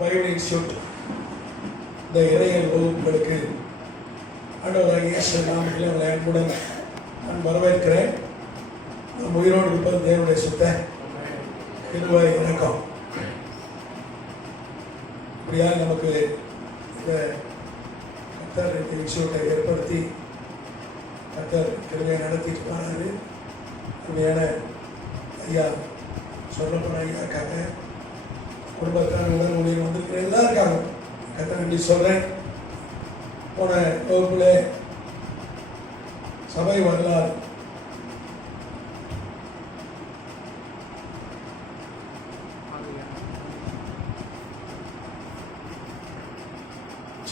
Bible institute இந்த இறையல் வகுப்புகளுக்கு ஆண்டவராகிய இயேசு நாமத்திலே உங்களை அன்புடன் நான் வரவேற்கிறேன். நாம் உயிரோடு இருப்பது தேவனுடைய சுத்த கிருபை இறக்கம். இப்படியா நமக்கு இந்த கர்த்தர் இன்ஸ்டியூட்டை ஏற்படுத்தி கர்த்தர் கிருபையை நடத்திட்டு போனாரு. உண்மையான ஐயா சொல்லப்போன ஐயாக்காக குடும்பத்தார் உடல் ஊழியர் வந்திருக்கிற எல்லாருக்காக கர்த்தர் நன்றி சொல்கிறேன். போன வகுப்பில் சபை வரலாறு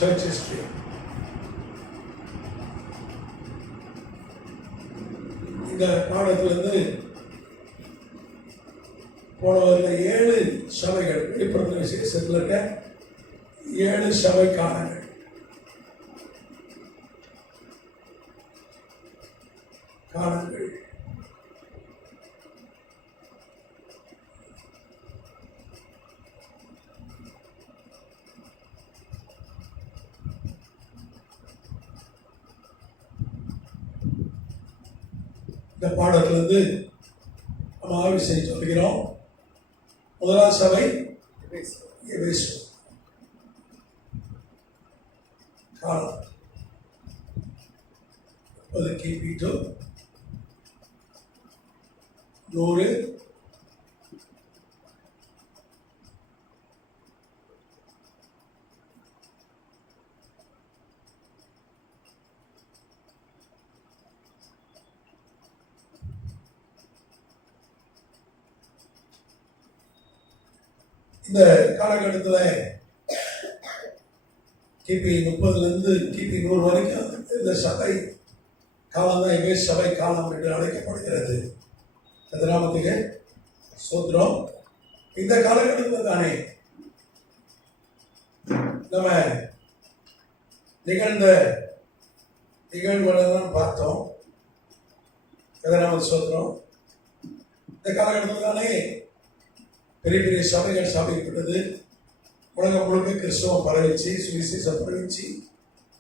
சர்ச் ஹிஸ்டரி இந்த பாடத்திலிருந்து போன வருகிற 7 சபைகள் வெளிப்படுத்த விசேஷத்தில் இருக்க 7 சபை காலங்கள் இந்த பாடத்திலிருந்து நம்ம ஆய்வு செய்ய சொல்கிறோம். முதலாம் சபை எபேசு காலம் 30 கிபி டு 100 இந்த காலகட்டத்தில் கிபி 30லேருந்து கிபி 100 வரைக்கும் இந்த சபை காலம் தான் எபேசு சபை காலம் என்று அழைக்கப்படுகிறது. அந்த நாமத்துக்கு சோத்திரம். இந்த காலகட்டத்தில் தானே நம்ம நிகழ்ந்த நிகழ்வுகளெல்லாம் பார்த்தோம். எதனாமது சோத்திரம். இந்த காலகட்டத்தில் தானே பெரிய பெரிய சபைகள் ஸ்தாபிக்கப்பட்டது. உலகம் முழுக்க கிறிஸ்தவம் பரவிச்சு, சுவிசேஷம் பரவிச்சு,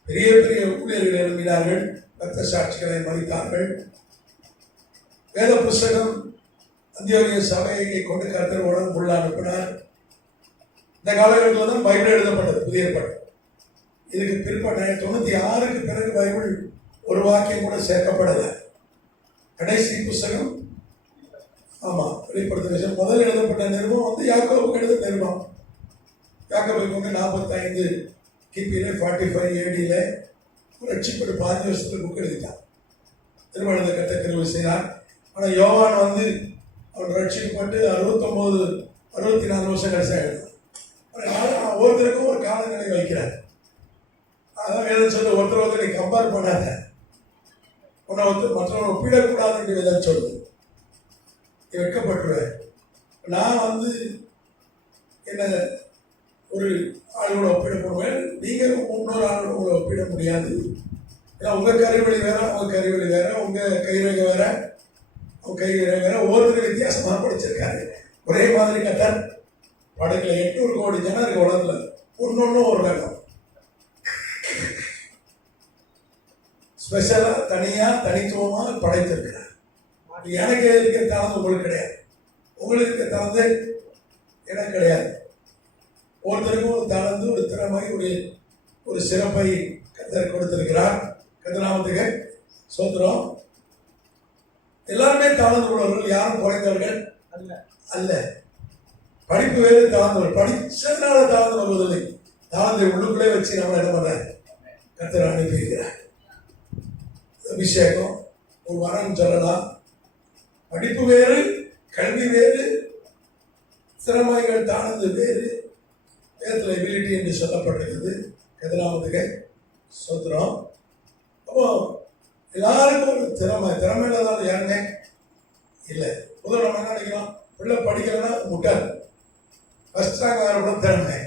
பெரிய பெரிய ஊழியர்கள் எழுப்பினார்கள், இரத்த சாட்சிகளை மதித்தார்கள். வேத புஸ்தகம் அந்தியோகிய சபையை கொண்டு கர்த்தர் உலகம் உள்ள அனுப்பினார். இந்த காலகட்டத்தில் தான் பைபிள் எழுதப்பட்டது, புதிய ஏற்பாடு. இதுக்கு பிற்பட்ட 96க்கு பிறகு பைபிள் ஒரு வாக்கியம் கூட சேர்க்கப்படலை. கடைசி புஸ்தகம் வெளிப்படுத்த முதல் எழுதப்பட்ட நிருபம் வந்து யாக்கோபுக்கு எழுத நிருபம். யாக்கோபை கொண்டு 45 கிபியில 45 AD ரட்சிப்பட்டு 5 வருஷத்துக்கு புக் எழுதிட்டான். திருமணத்தை கட்ட கிருபை செய்தார். ஆனால் யோவான் வந்து அவன் ரட்சிக்கப்பட்டு 64 வருஷம் கடைசியாக எழுதான். ஒருத்தருக்கும் ஒரு காலநிலை வைக்கிறார். அதான் வேதம் சொல்லு, ஒருத்தர் நீ கம்பேர் பண்ணாத, உன்னை மற்றவரை ஒப்பிடக்கூடாதுன்னு வேதம் சொல்லுது. வெட்கப்பட்டுருவேன். நான் வந்து என்ன ஒரு ஆளோட ஒப்பிட போடுவேன், நீங்கள் இன்னொரு ஆளோட உங்களை ஒப்பிட முடியாது. ஏன்னா உங்கள் கருவெளி வேற, அவங்க கருவெளி வேற, உங்கள் கைரேகை வேற, அவங்க கைரேகை வேற, ஒவ்வொருத்தரும் வித்தியாசமாக படிச்சிருக்காரு. ஒரே மாதிரி கட்டர் படகுல 800 கோடி ஜனம் இருக்கு உலகத்தில், ஒன்னொன்னும் ஒரு ரகம். ஸ்பெஷலாக தனியாக தனித்துவமாக படைத்திருக்கிறார். எனக்கு இருக்க தளர்ந்து உங்களுக்கு கிடையாது, உங்களுக்கு இருக்க தளர்ந்து எனக்கு கிடையாது. ஒருத்தருக்கும் ஒரு தளர்ந்து ஒரு திறமை ஒரு சிறப்பை கர்த்தர் கொடுத்திருக்கிறார். கர்த்தநாமத்துக்கு சோத்திரம். எல்லாருமே தாழ்ந்து உள்ளவர்கள், யாரும் குறைந்தவர்கள் அல்ல. படிப்பு வேறு தாழ்ந்தவர்கள், படிச்சதுனால தாழ்ந்து வருவதில்லை. தாழ்ந்து உள்ளுக்குள்ளே வச்சு நம்ம என்ன பண்ற கர்த்தர் அனுப்பியிருக்கிறார். அபிஷேகம் ஒரு வரம் சொல்லலாம். படிப்பு வேறு, கல்வி வேறு, திறமைகள் தாழ்ந்து வேறு. வேதத்தில் எபிலிட்டி என்று சொல்லப்பட்டிருக்கிறது. கதிராமத்துக்கு சோத்திரம். அப்போ எல்லாருக்கும் ஒரு திறமை இல்லாத யாருங்க இல்லை. பொதுவாக நம்ம என்ன நினைக்கிறோம், பிள்ளை படிக்கிறதுனா முட்டாள், ஃபர்ஸ்ட் ரேங்க் வரப்பட திறமை.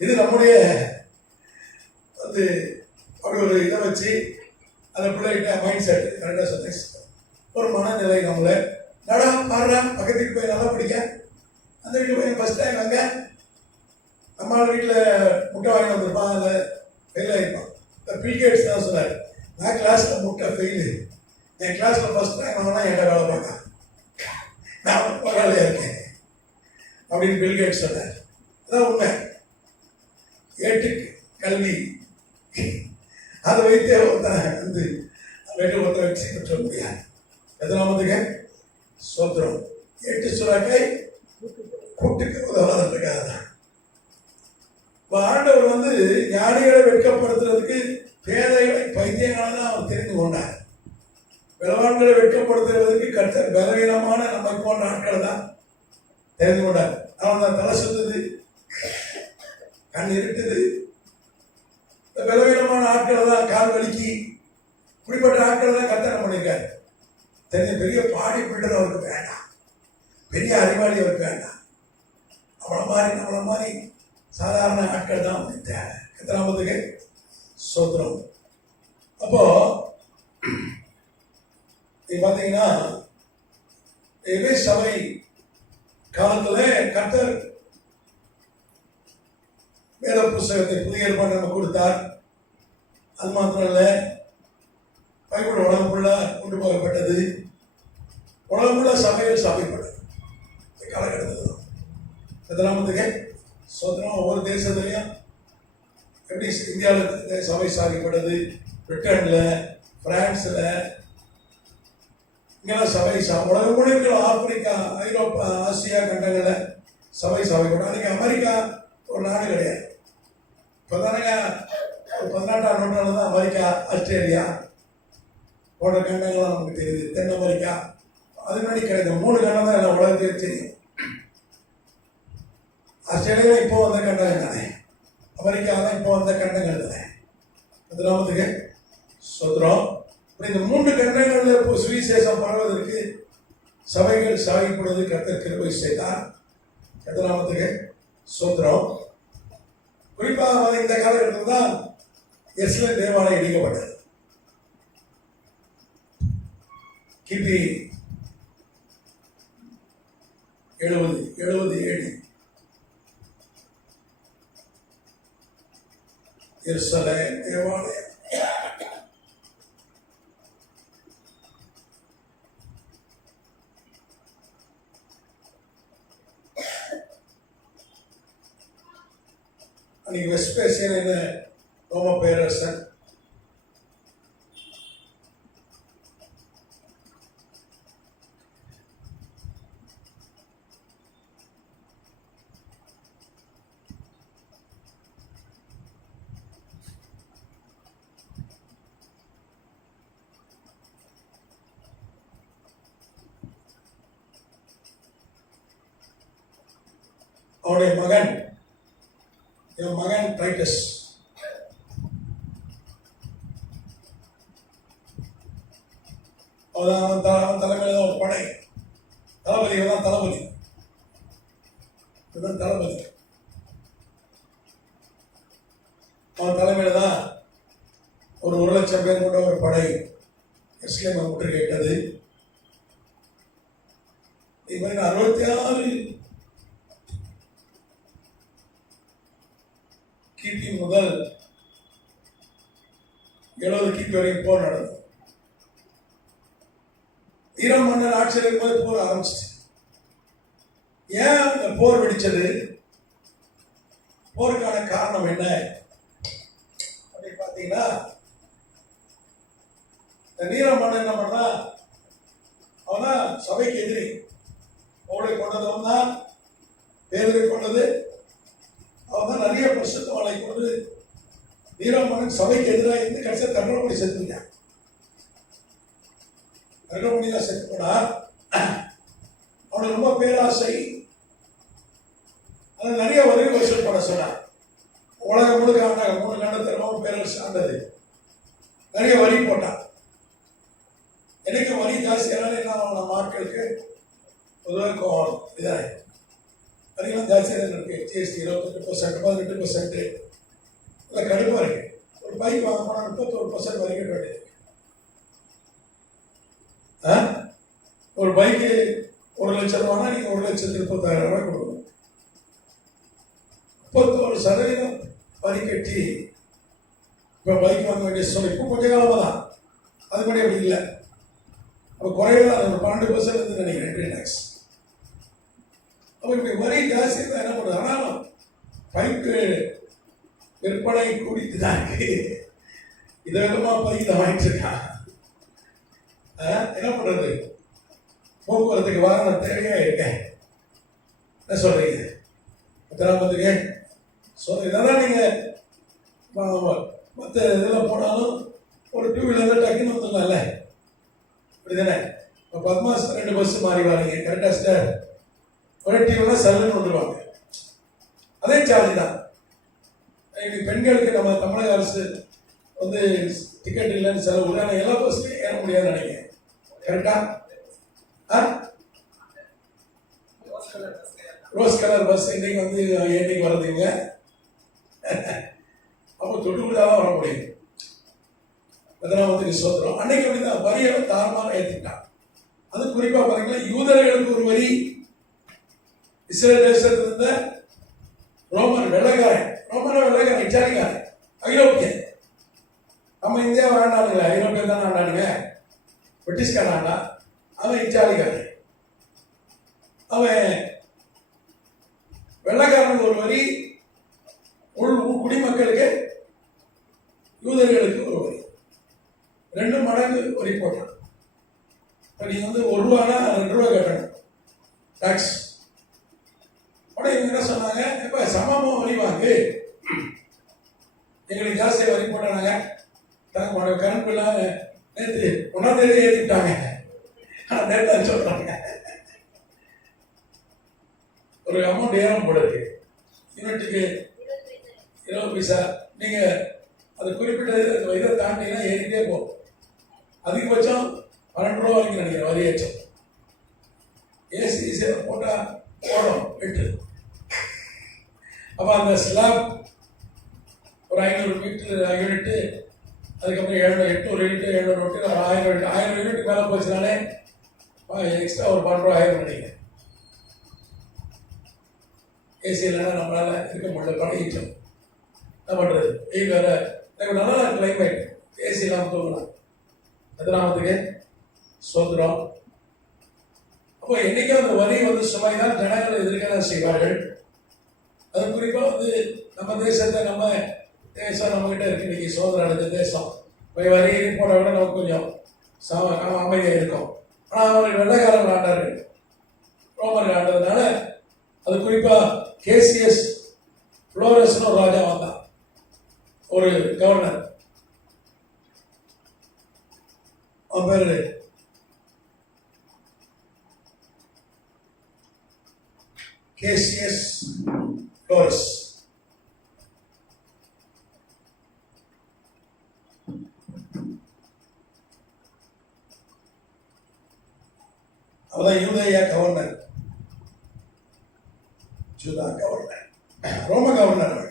இது நம்முடைய வந்து அப்படி ஒரு இதை வச்சு அந்த பிள்ளைகிட்ட மைண்ட் செட் கரெக்டாக சொன்னேன். ஒரு மனநிலை நம்மள நடா பாடுறா பக்கத்துக்கு போய் நல்லா பிடிக்க, அந்த வீட்டுக்கு போய் ஃபர்ஸ்ட் டைம் வாங்க நம்ம வீட்டில் முட்டை வாங்கி வந்திருப்பான், அதில் ஃபெயில் ஆகிருப்பான். இந்த பில்கேட்ஸ் தான் சொன்னார், நான் கிளாஸில் முட்டை ஃபெயிலு, என் கிளாஸில் ஃபஸ்ட் ரேங்க் வாங்கினா என்கிட்ட வேலை பார்க்க, நான் வேலையாக இருக்கேன் அப்படின்னு பில்கேட்ஸ் சொன்னார். அதான் உண்மை. ஏட்டுக்கு கல்வி அதை வைத்தே ஒருத்தனை வந்து ஒருத்தனை வெற்றி பெற்ற முடியாது. எதனாமதுங்க சோத்திரம். 8 சுறாக்காய் கூட்டுக்கு உதவாததுக்காக தான். ஆண்டவர் வந்து ஞானிகளை வெட்கப்படுத்துறதுக்கு பேதைகளை பைத்தியங்களை தான் அவர் தெரிந்து கொண்டார். பலவான்களை வெட்கப்படுத்துறதுக்கு கர்த்தர் பலவீனமான நம்மை போன்ற ஆட்களை தான் தெரிந்து கொண்டார். அவன் தான் தலை சுத்துது, கண் இருட்டுது, இந்த பலவீனமான ஆட்களை தான் கால் வலிக்கு, இப்படிப்பட்ட ஆட்களை தான் கர்த்தர் பண்ணியிருக்காரு. தெரிஞ்ச பெரிய பாடி பில்டர் அவருக்கு வேண்டாம், பெரிய அறிவாளி அவருக்கு வேண்டாம். நம்மள மாதிரி சாதாரண ஆட்கள் தான் அவனுக்கு தேவை. எத்தனாமதுக்கு சோத்திரம். அப்போ நீ பார்த்தீங்கன்னா எபே சபை காலத்துல கர்த்தர் வேத புஸ்தகத்தை புதிய ஏற்பாடு நம்ம கொடுத்தார். அது மாத்திரம் இல்லை, பைபிள் உலகம் ஃபுல்லாக கொண்டு போகப்பட்டது. உலகம் ஃபுல்லாக சபையில் சபைப்பட்டது காலகட்டத்தில் தான். எத்தனாமதுக்கு சோதனம். ஒவ்வொரு தேசத்துலையும் எப்படி இந்தியாவில் சபை சாதிக்கப்பட்டது, பிரிட்டனில், பிரான்ஸில், இங்கெல்லாம் சபை உலகம் முழுக்க, ஆப்பிரிக்கா, ஐரோப்பா, ஆசியா கண்டங்களில் சபை சாதிக்கப்பட்டது. அன்றைக்கி அமெரிக்கா ஒரு நாடு கிடையாது. இப்போ தானேங்க ஒரு 18ஆம் நூற்றாண்டு தான் அமெரிக்கா, ஆஸ்திரேலியா போன்ற கண்டங்கள்லாம் நமக்கு தெரியுது. தென் அமெரிக்கா அது முன்னாடி கிடையாது. 3 கண்டம் தான் எல்லாம் உலகத்துக்கு தெரியும். ஆஸ்திரேலியா இப்போ வந்த கண்டங்கள் தானே, அமெரிக்கா தான் இப்போ வந்த கண்டங்கள் தானே. எத்தனாமதுக்கு சோத்திரம். இந்த 3 கண்டங்களில் இப்போ சுவிசேஷம் பரவதற்கு சபைகள் சாகிப்படுவது கர்த்தர் கிருபை செய்தார். எத்தனாமதுக்கு சோத்திரம். குறிப்பாக இந்த காலகட்டத்தில் தான் எருசலேம் தேவாலயம் இடிக்கப்பட்டது. கிபி 70 AD எருசலேம் தேவாலயம். அன்னைக்கு வெஸ்பேசியன் என்ன ரோம பேரரசன் அவனுடைய மகன், என் மகன் டைட்டஸ், அவன் தலைமையில் தான் ஒரு படை தளபதி, தான் தளபதி, இதுதான் தளபதி. அவன் தலைமையில் தான் ஒரு 1,00,000 பேர் கொண்ட ஒரு படை எருசலேமை முற்றுகையிட்டது. 66 கிபி முதல் 70 கிபி வரைக்கும் போர் நடந்தது. ஈரான் மன்னர் ஆட்சியில் இருக்கும்போது போர் ஆரம்பிச்சிச்சு. ஏன் அந்த போர் வெடிச்சது? போருக்கான காரணம் என்ன அப்படின்னு பார்த்தீங்கன்னா, இந்த ஈரான் மன்னர் என்ன பண்ணா, அவன் சபைக்கு எதிரி. அவளை கொண்டது தான், பேரை கொண்டது அவன் தான். நிறைய பரிசுத்தவாளை கொண்டு ஈரான் மன்னன் சபைக்கு எதிராக இருந்து கடைசியாக தண்டனை பண்ணி செத்துட்டான். தண்டனை செத்து போனா அவனுக்கு ரொம்ப பேராசை. அது நிறைய வரி வசூல் பண்ண சொன்னான். உலகம் முழுக்க ஆண்டாங்க, 3 கண்டத்தில் பேரரசு ஆண்டது. நிறைய வரி போட்டான். எனக்கு வரி ஜாஸ்தியானாலும் என்ன நம்ம ஆட்களுக்கு பொதுவாக கோவம் இதான வரிகளும் ஜாஸ்தியாக இருக்கு. ஜிஎஸ்டி 28%, 18%. இல்லை கடுப்பாக இருக்கு. ஒரு பைக் வாங்க போனால் 31% வரி கட்ட வேண்டியது. ஒரு பைக்கு 1,00,000 ரூபானா நீங்கள் 1,36,000 ரூபாய் கொடுக்கணும். 31% வரி கட்டி இப்போ பைக் வாங்க வேண்டிய சூழ்நிலை. இப்போ கொஞ்ச காலமாக தான், அது கூட அப்படி இல்லை. அப்போ குறையில அது ஒரு 12% நினைக்கிறேன் என்ட்ரி டேக்ஸ். அப்போ இப்படி வரி ஜாஸ்தி தான் என்ன பண்ணுறது. ஆனாலும் பைக்கு விற்பனை கூடிட்டு தான் இருக்கு. இதை விதமாக பைக் தான் வாங்கிட்டு இருக்கான். என்ன பண்ணுறது, போக்குவரத்துக்கு வாகனம் தேவையாக இருக்கேன். என்ன சொல்றீங்க உத்தராபத்துக்கு? இதெல்லாம் நீங்கள் மற்ற இதெல்லாம் போனாலும் ஒரு 2 வீலர் டக்குன்னு வந்துடலாம்ல, அப்படி தானே? இப்போ பத்மாஸ் 2 பஸ் மாறி வாங்க கரெக்டாக சார், ஒரு டிவிலாம் சல்லுன்னு வந்துடுவாங்க, அதே சார்ஜ் தான். இன்னைக்கு பெண்களுக்கு நம்ம தமிழக அரசு வந்து டிக்கெட் இல்லைன்னு செலவு இல்லை, ஆனால் எல்லா பஸ்லையும் ஏற முடியாதுன்னு நினைக்கிறேன். கரெக்டா? ரோஸ் கலர் பஸ் இன்னைக்கு வந்து என்னைக்கு வர்றதுங்க, அப்போ தொட்டுக்குள்ளாதான் வர முடியும். பதினாமத்துக்கு சோதரம் அன்னைக்கு அப்படிதான் வரியெல்லாம் தாரமாக ஏற்றிட்டான். அது குறிப்பா பாத்தீங்கன்னா யூதர்களுக்கு ஒரு வரி, இஸ்ரேல் தேசத்துல இருந்த ரோமன் வெள்ளைக்காரன், இட்டாலிக்காரன், ஐரோப்பியன். நம்ம இந்தியா வேண்டானுங்களே, ஐரோப்பியன் தான் ஆண்டானுங்க, பிரிட்டிஷ்காரன் ஆண்டா, அவன் இட்டாலிக்காரன். அவன் வெள்ளைக்காரனுக்கு ஒரு வரி, குடிமக்களுக்கு யூதர்களுக்கு ஒரு வரி, 2 மடங்கு வரி போட்டான். இப்போ நீங்க வந்து ₹1 ₹2 கட்டணும் டாக்ஸ். உடனே இவங்க என்ன சொன்னாங்க, இப்போ சமமா வரி வாங்கு, எங்களுக்கு ஜாஸ்தியாக வரி போட்டாங்க, தங்க கரண்ட் பில்லாம் நேற்று 1ஆம் தேதி ஏற்றிட்டாங்க. ஆனால் நேற்று சொல்றாங்க ஒரு அமௌண்ட் ஏறும் போல இருக்கு, யூனிட்டுக்கு 20 பைசா. நீங்க அது குறிப்பிட்ட இதை தாண்டினா ஏறிட்டே போகும். அதிகபட்சம் ₹12 வரைக்கும் நினைக்கிறேன் வரி ஏற்றம். ஏசி போட்டா போடும் 8. அப்ப அந்த ஸ்லாப் ஒரு 500 மீட்டர் யூனிட்டு, அதுக்கப்புறம் 800 யூனிட், 700 யூனிட், 1000 யூனிட், 1000 யூனிட் மேலே போச்சுனாலே எக்ஸ்ட்ரா ஒரு ₹12 ஆயிரம் நினைக்கிறேன். ஏசி இல்லைன்னா நம்மளால இருக்க முடியல, பழகிட்டோம். என்ன பண்றது, வெயில் வேற, எனக்கு நல்லா கிளைமேட், ஏசி இல்லாமல் தூங்கலாம். எத்தனாமத்துக்கு சோதரம். அப்போ என்னைக்கும் அந்த வரி வந்து சுமைதான் ஜனங்களை எதிர்க்க செய்வார்கள். அது குறிப்பா வந்து நம்ம தேசத்தை, நம்ம தேசம் நம்ம கிட்ட இருக்கு, இன்னைக்கு சோதரம் அடைஞ்ச தேசம், வரி போட விட நமக்கு கொஞ்சம் அமைதியாக இருக்கும். ஆனால் அவர்கள் வெள்ளைக்காரர்கள் ஆண்டார்கள், ரோமர்கள் ஆண்டதுனால அது குறிப்பா கேசியஸ் புளோரஸ்னு ஒரு ராஜா வந்தான், ஒரு கவர்னர், அவன் பேரு கேசியஸ் புளோரஸ். அவதான் யூதேயா கவர்னர், ஜூதா கவர்னர், ரோம கவர்னர்,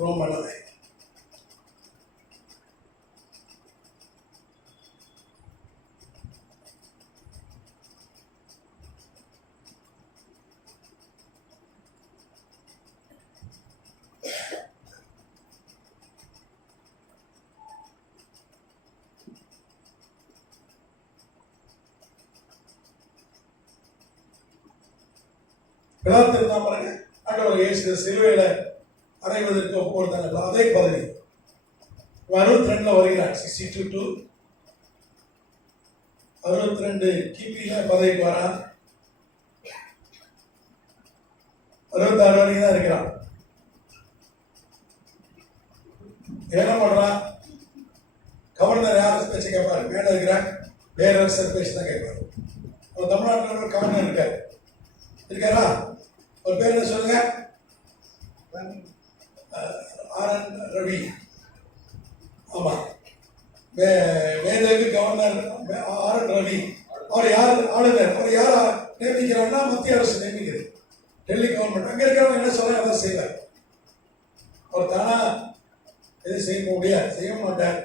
ரோமன். பிலாத்து தான் பாருங்க, ஆண்டவர் இயேசு சிலுவையில அடைவதற்கு ஒப்புக்கொடுத்தாங்க, அதே பதவி 62 வருகிறார். 62 to 62 கிபியில பதவிக்கு வரான். 66 வரைக்கும் தான் இருக்கிறான். என்ன பண்றான், கவர்னர் யாரும் பேச்சு கேட்பாரு, மேல இருக்கிற பேரரசர் பேச்சு தான் கேட்பாரு. தமிழ்நாட்டில் ஒரு கவர்னர் இருக்காரா, ஒரு பேர் என்ன சொல்லுங்க, RN ரவி. ஆமா, மேதகு கவர்னர் RN ரவி. அவர் யார் ஆளுநர், அவர் யாரா நியமிக்கிறாங்கன்னா மத்திய அரசு நியமிக்கிறது, டெல்லி கவர்மெண்ட். அங்க இருக்கிறவங்க என்ன சொல்ல அதான் செய்வார். அவர் தானா எதுவும் செய்ய முடியாது, செய்ய மாட்டார்.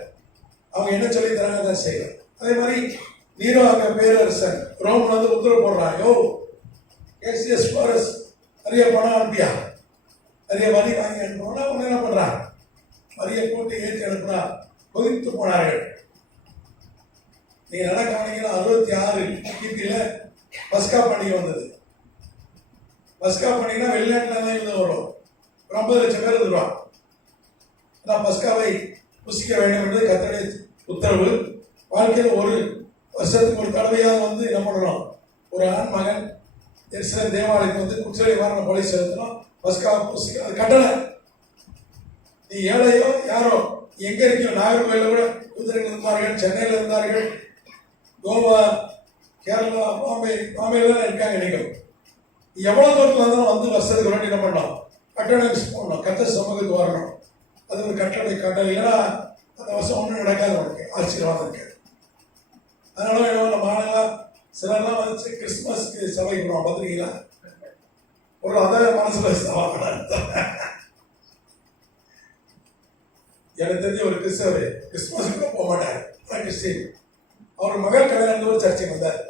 அவங்க என்ன சொல்லி தராங்க அதான் செய்வார். அதே மாதிரி நீரோ அங்க பேரரசன் ரோம்ல வந்து உத்தரவு போடுறான், யோ கேசிஎஸ் ஃபாரஸ் நிறைய பணம் அனுப்பியா, நிறைய வரி வாங்கி அனுப்புனா அவங்க என்ன பண்றாங்க, வரியை போட்டு ஏற்றி அனுப்புனா கொதித்து போனார்கள். நீங்க நடக்கவனீங்கன்னா 66 கிபியில பஸ்கா பண்டிகை வந்தது. பஸ்கா பண்டிகைனா வெளிநாட்டுல தான் இருந்து வரும். 50 லட்சம் பேர் வருவாங்க. ஆனால் பஸ்காவை புசிக்க வேண்டும் என்று கர்த்தருடைய உத்தரவு. வாழ்க்கையில் ஒரு வருஷத்துக்கு ஒரு தடவையாக வந்து என்ன பண்ணணும், ஒரு ஆண் மகன் எருசலேம் தேவாலயத்துக்கு வந்து குற்றலை வாரண பலி செலுத்தணும், பஸ்காவை புசிக்க. அது கட்டளை. நீ ஏழையோ யாரோ எங்க இருக்கியோ, நாகர்கோயில கூட குதிரைகள் இருந்தார்கள், சென்னையில் இருந்தார்கள், கோவா, கேரளா, பாம்பேல தான் இருக்காங்க. நீங்கள் எவ்வளவு தூரத்தில் இருந்தாலும் வந்து வருஷத்துக்கு வேண்டி என்ன பண்ணலாம், அட்டண்டன்ஸ் போடணும், கர்த்தர் சமூகத்துக்கு வரணும். அது ஒரு கட்டளை. இல்லைன்னா அந்த வருஷம் ஒன்றும் நடக்காது, உனக்கு ஆசீர்வாதம் இருக்காது. அதனால என்ன நம்ம ஆளுங்களாம் சிலர்லாம் வந்து கிறிஸ்துமஸ்க்கு சபைக்கு போனோம் பார்த்துருக்கீங்களா, ஒரு அதை மனசுல எனக்கு தெரிஞ்ச ஒரு கிறிஸ்தவர் கிறிஸ்துமஸுக்கு போக மாட்டார், கிறிஸ்டின். அவர் மகள் கல்யாணம் ஒரு சர்ச்சைக்கு வந்தார்.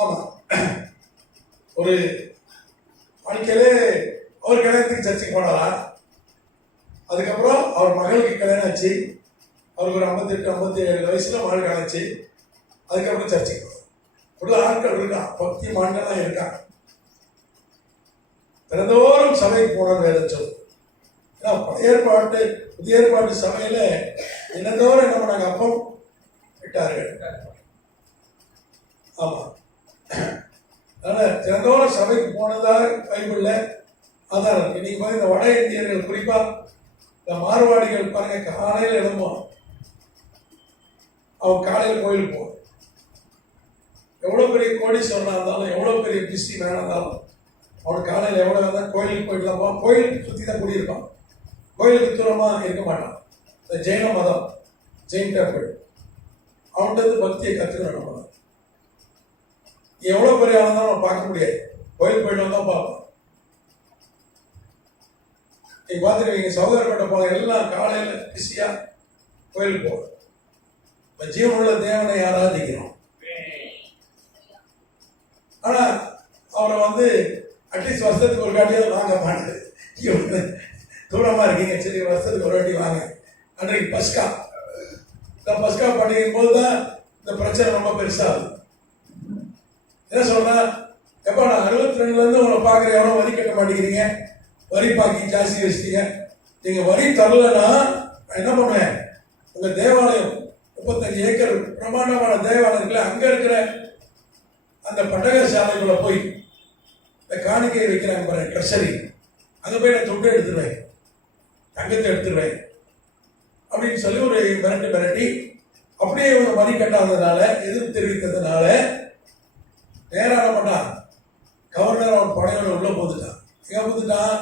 ஆமா, ஒரு வாழ்க்கையிலே அவர் கல்யாணத்துக்கு சர்ச்சைக்கு போனாரா. அதுக்கப்புறம் அவர் மகளுக்கு கல்யாணம் ஆச்சு. அவருக்கு ஒரு 58-57 வயசுல மகள் கல்யாணம் ஆச்சு. அதுக்கப்புறம் சர்ச்சைக்கு உள்ள ஆட்கள் இருக்கான், பக்தி மான்கள்லாம் இருக்கான். தினந்தோறும் சபைக்கு போன வேதம் சொல்லு. ஏன்னா பழைய ஏற்பாட்டு புதிய ஏற்பாட்டு சபையில தினந்தோறும் என்ன பண்ணாங்க, அப்பம் விட்டார்கள். ஆமா, அதனால தினந்தோறும் சபைக்கு போனதா பைபிள்ல ஆதாரம் இருக்கு. இன்னைக்கு பாருங்க, இந்த வட இந்தியர்கள் குறிப்பா இந்த மார்வாடிகள் பாருங்க, காலையில் எழும்புவான், அவன் காலையில் கோயிலுக்கு போவான். எவ்வளவு பெரிய கோடீஸ்வரனா இருந்தாலும், எவ்வளவு பெரிய பிஸி மேனா இருந்தாலும், அவனுக்கு காலையில் எவ்வளவு இருந்தாலும் கோயிலுக்கு போயிட்டு தான் போவான். கோயிலுக்கு சுற்றி தான் குடியிருப்பான், கோயிலுக்கு தூரமா இருக்க மாட்டான். இந்த ஜெயின மதம், ஜெயின் டெம்பிள், அவன்கிட்ட பக்தியை கற்றுக்கணும். நம்ம எவ்வளவு பெரிய ஆளுந்தாலும் நம்ம பார்க்க முடியாது, கோயில் போயிட்டு வந்தா பார்ப்போம். நீங்க பார்த்துருவீங்க, சகோதரப்பட்ட போல எல்லாம் காலையில பிஸியா கோயிலுக்கு போவோம். ஜீவனுள்ள தேவனை ஆராதிக்கிறோம். ஆனா அவரை வந்து அட்லீஸ்ட் வருஷத்துக்கு ஒரு காட்டியாவது வாங்க மாட்டேது. தூரமா இருக்கீங்க, சரி வருஷத்துக்கு ஒரு வாட்டி வாங்க. அன்றைக்கு பஸ்கா, இந்த பஸ்கா பண்டிகைக்கும் போதுதான் இந்த பிரச்சனை ரொம்ப பெருசாகுது. என்ன சொல்றா, எப்ப நான் 62 இருந்து உங்களை பாக்குற, எவ்வளவு வரி கட்ட மாட்டேங்கிறீங்க, வரி பாக்கி ஜாஸ்தி வச்சிட்டீங்க. நீங்க வரி தரலன்னா என்ன பண்ணுவேன், உங்க தேவாலயம் 35 ஏக்கர் பிரமாண்டமான தேவாலயம் இருக்குல்ல, அங்க இருக்கிற அந்த பட்டக சாலைக்குள்ள போய் இந்த காணிக்கை வைக்கிறாங்க பாருங்க, ட்ரெஷரி, அங்க போய் நான் துண்டு எடுத்துருவேன், தங்கத்தை எடுத்துருவேன் அப்படின்னு சொல்லி ஒரு மிரட்டி அப்படியே இவங்க வரி கட்டாததுனால, எதிர்ப்பு தெரிவித்ததுனால நேரான பண்ணான் கவர்னர் அவன் படையோட உள்ள போந்துட்டான். எங்க போந்துட்டான்,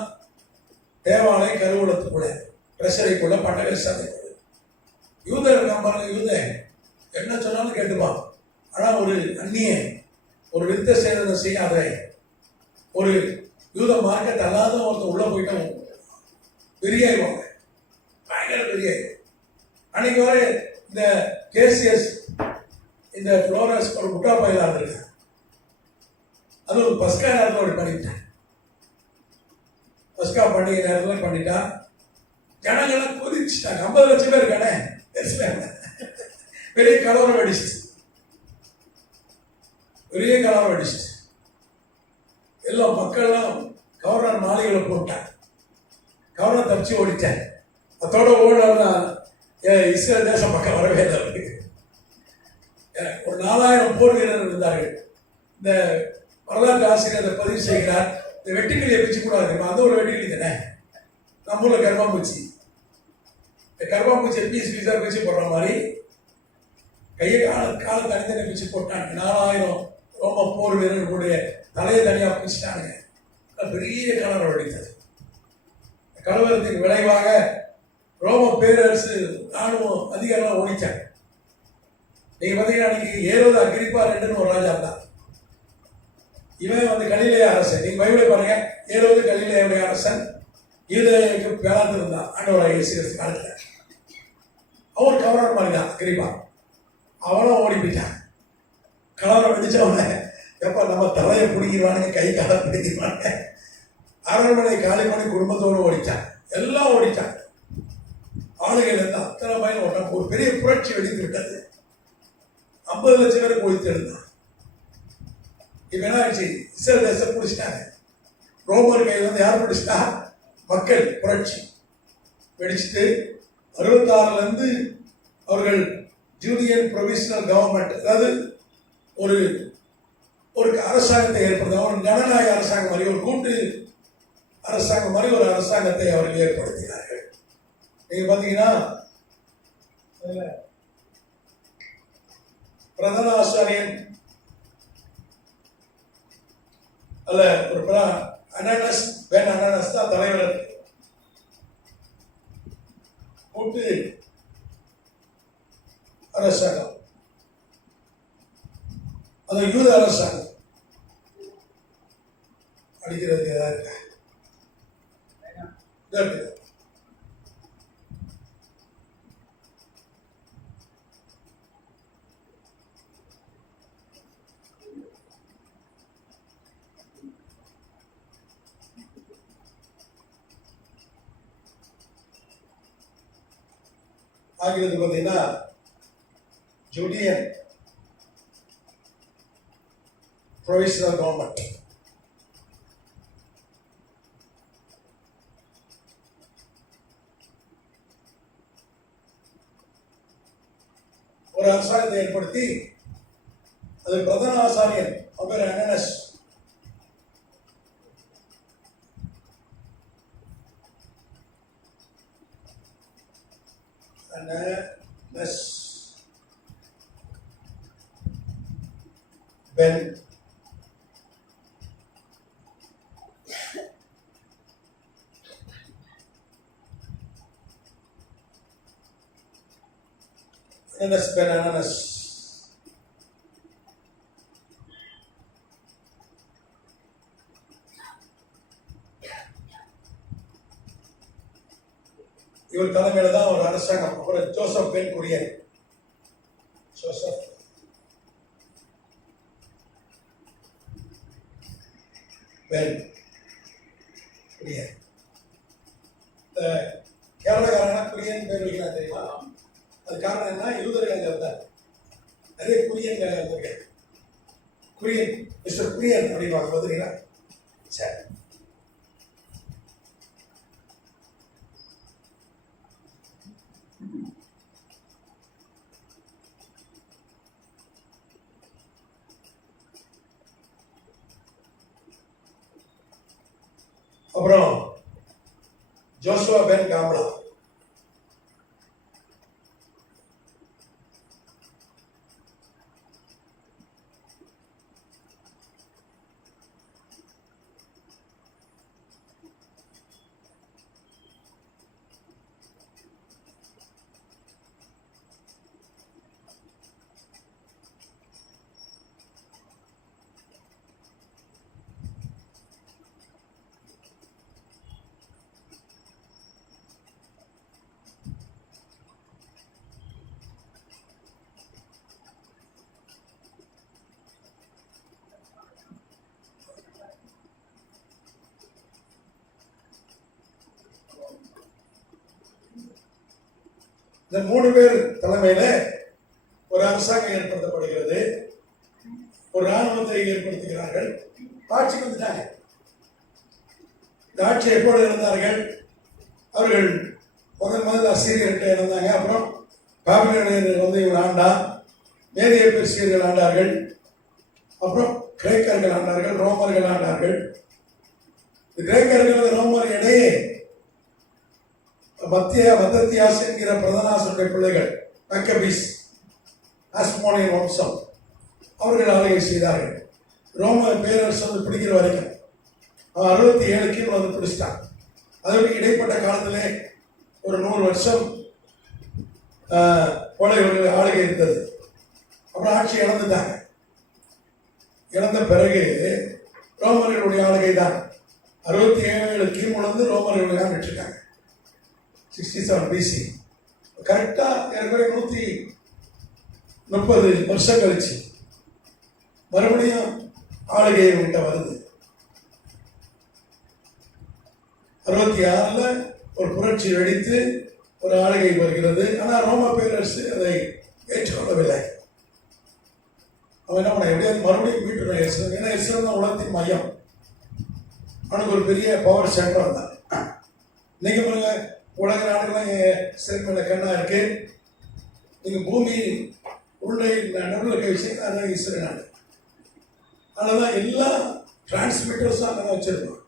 தேவாலயம் கருவூலத்துக்குள்ள, ட்ரெஷரிக்குள்ள, பட்டக சாலைக்குள்ள. யூதர் இருக்கான் பாருங்க, யூதன் என்ன சொன்னாலும் கேட்டுப்பான். ஆனா ஒரு அந்நிய, ஒரு விருத்த சேதனம் செய்யாத, ஒரு யூத மார்க்கெட் அல்லாத ஒருத்தர் உள்ள போயிட்டோம், பெரியாயிடுவாங்க, பயங்கர பெரியாய். அன்னைக்கு வர இந்த கேசிஎஸ், இந்த புளோரஸ் ஒரு முட்டா பயிலாக இருக்காங்க. அது ஒரு பஸ்கா நேரத்தில் ஒரு பண்ணிட்டேன், பஸ்கா பண்டிகை நேரத்தில் பண்ணிட்டா, ஜனங்கள்லாம் கொதிச்சுட்டாங்க. 50 லட்சம் பேர் இருக்கானே, பெரிய கலவரம் அடிச்சு, பெரிய கலவரம் அடிச்சு, எல்லா மக்கள்லாம் கவர்னர் மாளிகைகளை போட்டாங்க. கவர்னர் தப்பிச்சு ஓடிட்டேன். அதோட ஓடுனா இஸ்ரேல் தேசம் பக்கம் வரவே இல்லை. ஒரு 4000 போர் வீரர்கள் இருந்தார்கள். இந்த வரலாற்று ஆசிரியர் பதிவு செய்கிறார், இந்த வெட்டுக்கிளியை பிச்சு கூடாது, அந்த ஒரு வெட்டுக்கிளி தானே, நம்ம ஊர்ல கர்ப்பாம்பூச்சி, இந்த கர்ப்பாம்பூச்சியை பீஸ் பீஸா பிச்சு போடுற மாதிரி கையை காலை தனித்தனி பிச்சு போட்டாங்க. 4000 ரோம போர் வீரர்களுடைய தலையை தனியா பிச்சுட்டானுங்க. பெரிய கலவரம் வெடித்தது. கலவரத்தின் விளைவாக ரோம பேரரசு ராணுவம் அதிகாரம் ஓடிச்சாங்க. நீங்க பாத்தீங்கன்னா அன்னைக்கு ஏரோது அக்ரிப்பா 2ன்னு ஒரு ராஜா இருந்தான். இவன் வந்து கலிலேய அரசன். நீங்க பைபிளை பாருங்க, ஏரோது கலிலேய அரசன், யூதேயாவுக்கு பேராத்து இருந்தான் ஆண்டவராகிய இயேசு கிறிஸ்து காலத்துல. அவன் கவர்னர் மாதிரி தான் அக்ரிப்பா. அவனும் ஓடி போயிட்டான். கலவரம் வெடிச்சவன எப்ப நம்ம தலையை பிடிக்கிறானுங்க, கை காலை பிடிக்கிறானுங்க. அரண்மனை காலி பண்ணி குடும்பத்தோடு ஓடிட்டாங்க, எல்லாம் ஓடிட்டாங்க. ஆளுகையில் இருந்து அத்தனை பயன் ஓட்டம். ஒரு பெரிய புரட்சி வெடித்து விட்டது. 50 லட்சம் பேருக்கு ஒழித்து எழுந்தான். இப்ப என்ன ஆயிடுச்சு? இஸ்ரேல் தேசம் பிடிச்சிட்டாங்க. ரோமர் கையில் வந்து யார் பிடிச்சிட்டா? மக்கள். புரட்சி வெடிச்சுட்டு 66 இருந்து அவர்கள் ஜூடியன் ப்ரொவிஷனல் கவர்மெண்ட், அதாவது ஒரு ஒரு அரசாங்கத்தை ஏற்படுத்த, ஒரு ஜனநாயக அரசாங்கம் மாதிரி, ஒரு கூட்டு அரசாங்கம் மாதிரி ஒரு அரசாங்கத்தை அவர்கள் ஏற்படுத்தினார்கள். நீங்க பாத்தீங்கன்னா பிரதான ஆசாரியன் அல்ல, ஒரு அனானஸ் பென் அனானஸ் தான் தலைவர். கூட்டு அரசாங்கம், அது யூத அரசாங்கம். அடிக்கிறதுக்கு ஏதாவது இருக்கா? ஆங்கிலத்துக்கு பார்த்தீங்கன்னா ஜூடியன் ப்ரொவிஷனல் கவர்மெண்ட். ஒரு அரசாங்கத்தை ஏற்படுத்தி அது பிரதான ஆசாரியன் அவர் அனானஸ். Pen அனானஸ் pen அனானஸ். இவர் தலைமையில தான் ஒரு அரசாங்கம். அப்புறம் ஜோசப் பென் குரியன், ஜோசப் பென் குரியன். கேரளக்காரனா குரியன் பேர் வைக்கலாம் தெரியுமா? அது காரணம் என்ன? யூதர்கள் இருந்தார், நிறைய குரியன் இருந்திருக்க. குரியன், மிஸ்டர் குரியன் அப்படின்னு பார்த்தீங்கன்னா சரி. அப்புறம் ஜோசுவா பென் காம்லா. இந்த 3 பேர் தலைமையில ஒரு அரசாங்கம் ஏற்படுத்தப்படுகிறது. ஒரு ராணுவத்தை ஏற்படுத்துகிறார்கள். ஆட்சிக்கு வந்துட்டாங்க. இந்த ஆட்சி எப்போது இருந்தார்கள்? அவர்கள் முதல் அசீரியர்கிட்ட இருந்தாங்க. அப்புறம் பாபிலோனியர்கள் வந்து இவர் ஆண்டா, மேதிய பெர்சியர்கள் ஆண்டார்கள், அப்புறம் கிரேக்கர்கள் ஆண்டார்கள், ரோமர்கள் ஆண்டார்கள். கிரேக்கர்கள் ரோமர் இடையே மத்தியாஸ் என்கிற பிரதானாசனுடைய பிள்ளைகள் மக்கபீஸ், ஆஸ்மோனியன் வம்சம், அவர்கள் ஆளுகை செய்தார்கள். ரோம பேரரசு வந்து பிடிக்கிற வரைக்கும் 67 கீழ் வந்து பிடிச்சிட்டான். அதோடு இடைப்பட்ட காலத்திலே ஒரு 100 வருஷம் போல இவர்கள் ஆளுகை இருந்தது. அப்புறம் ஆட்சி இழந்துட்டாங்க. இழந்த பிறகு ரோமர்களுடைய ஆளுகை தான் 67 கிமுலேருந்து ரோமர்கள் தான் வெற்றிட்டாங்க. 67 BC. கரெக்டா 130 வருஷம் கழிச்சு மறுபடியும் ஆளுகை கிட்ட வருது. 66 ஒரு புரட்சி வெடித்து ஒரு ஆளுகை வருகிறது. ஆனால் ரோம பேரரசு அதை ஏற்றுக்கொள்ளவில்லை. அவன் என்ன பண்ண, எப்படியாவது மறுபடியும் மீட்டுறான் எருசலேம். ஏன்னா எருசலேம் தான் உலகத்தின் மையம். அவனுக்கு ஒரு பெரிய பவர் சென்டர் தான். இன்னைக்கு பாருங்க, உலக நாடுகள்லாம் இஸ்ரேல் மேல கண்ணா இருக்கு. நீங்க பூமி உருண்டை நடுவில் விஷயம் அதான் இஸ்ரேல் நாடு. அதனாலதான் எல்லா டிரான்ஸ்மிட்டர்ஸும் அங்கே வச்சிருக்கோம்.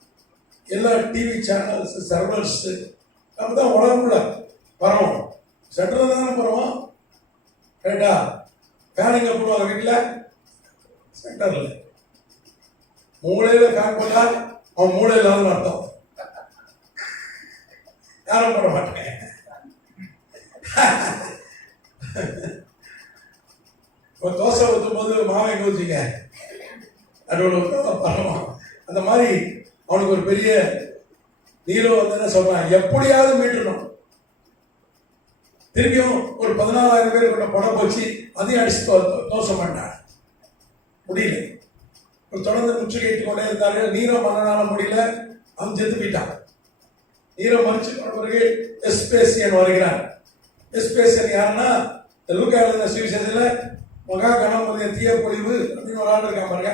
எல்லா டிவி சேனல்ஸ், சர்வர்ஸ் நம்ம தான் உலகம்ல வரோம். சென்டரில் தானே போகிறோம். ரைட்டா? ஃபேனுங்க போடுவாங்க வீட்டில், சென்டரில். மூளையில் ஃபேன் போட்டால் அவன் மூளை இல்லாத அர்த்தம். யாரும் போட மாட்டேன். தோசை ஊற்றும் போது மாவை எங்கே வச்சுங்க, நடுவில் பரவான். அந்த மாதிரி அவனுக்கு ஒரு பெரிய நீரோ வந்து என்ன சொல்றான், எப்படியாவது மீட்டணும். திரும்பியும் ஒரு 14,000 பேர் கொண்ட படம் போச்சு, அதையும் அடிச்சு தோசை பண்ணான். முடியல. ஒரு தொடர்ந்து முற்றுகையிட்டு கொண்டே இருந்தார்கள். நீரோ மன்னனால முடியல, அவன் செத்து போயிட்டான். நீரோ மறிச்சு கொண்ட பிறகு எஸ்பேசியன் வருகிறான். எஸ்பேசியன் யாருன்னா, லூக்கா எழுதின சுவிசேஷத்தில் மகா கணபதிய தீய பொழிவு அப்படின்னு ஒரு ஆள் இருக்கான் பாருங்க,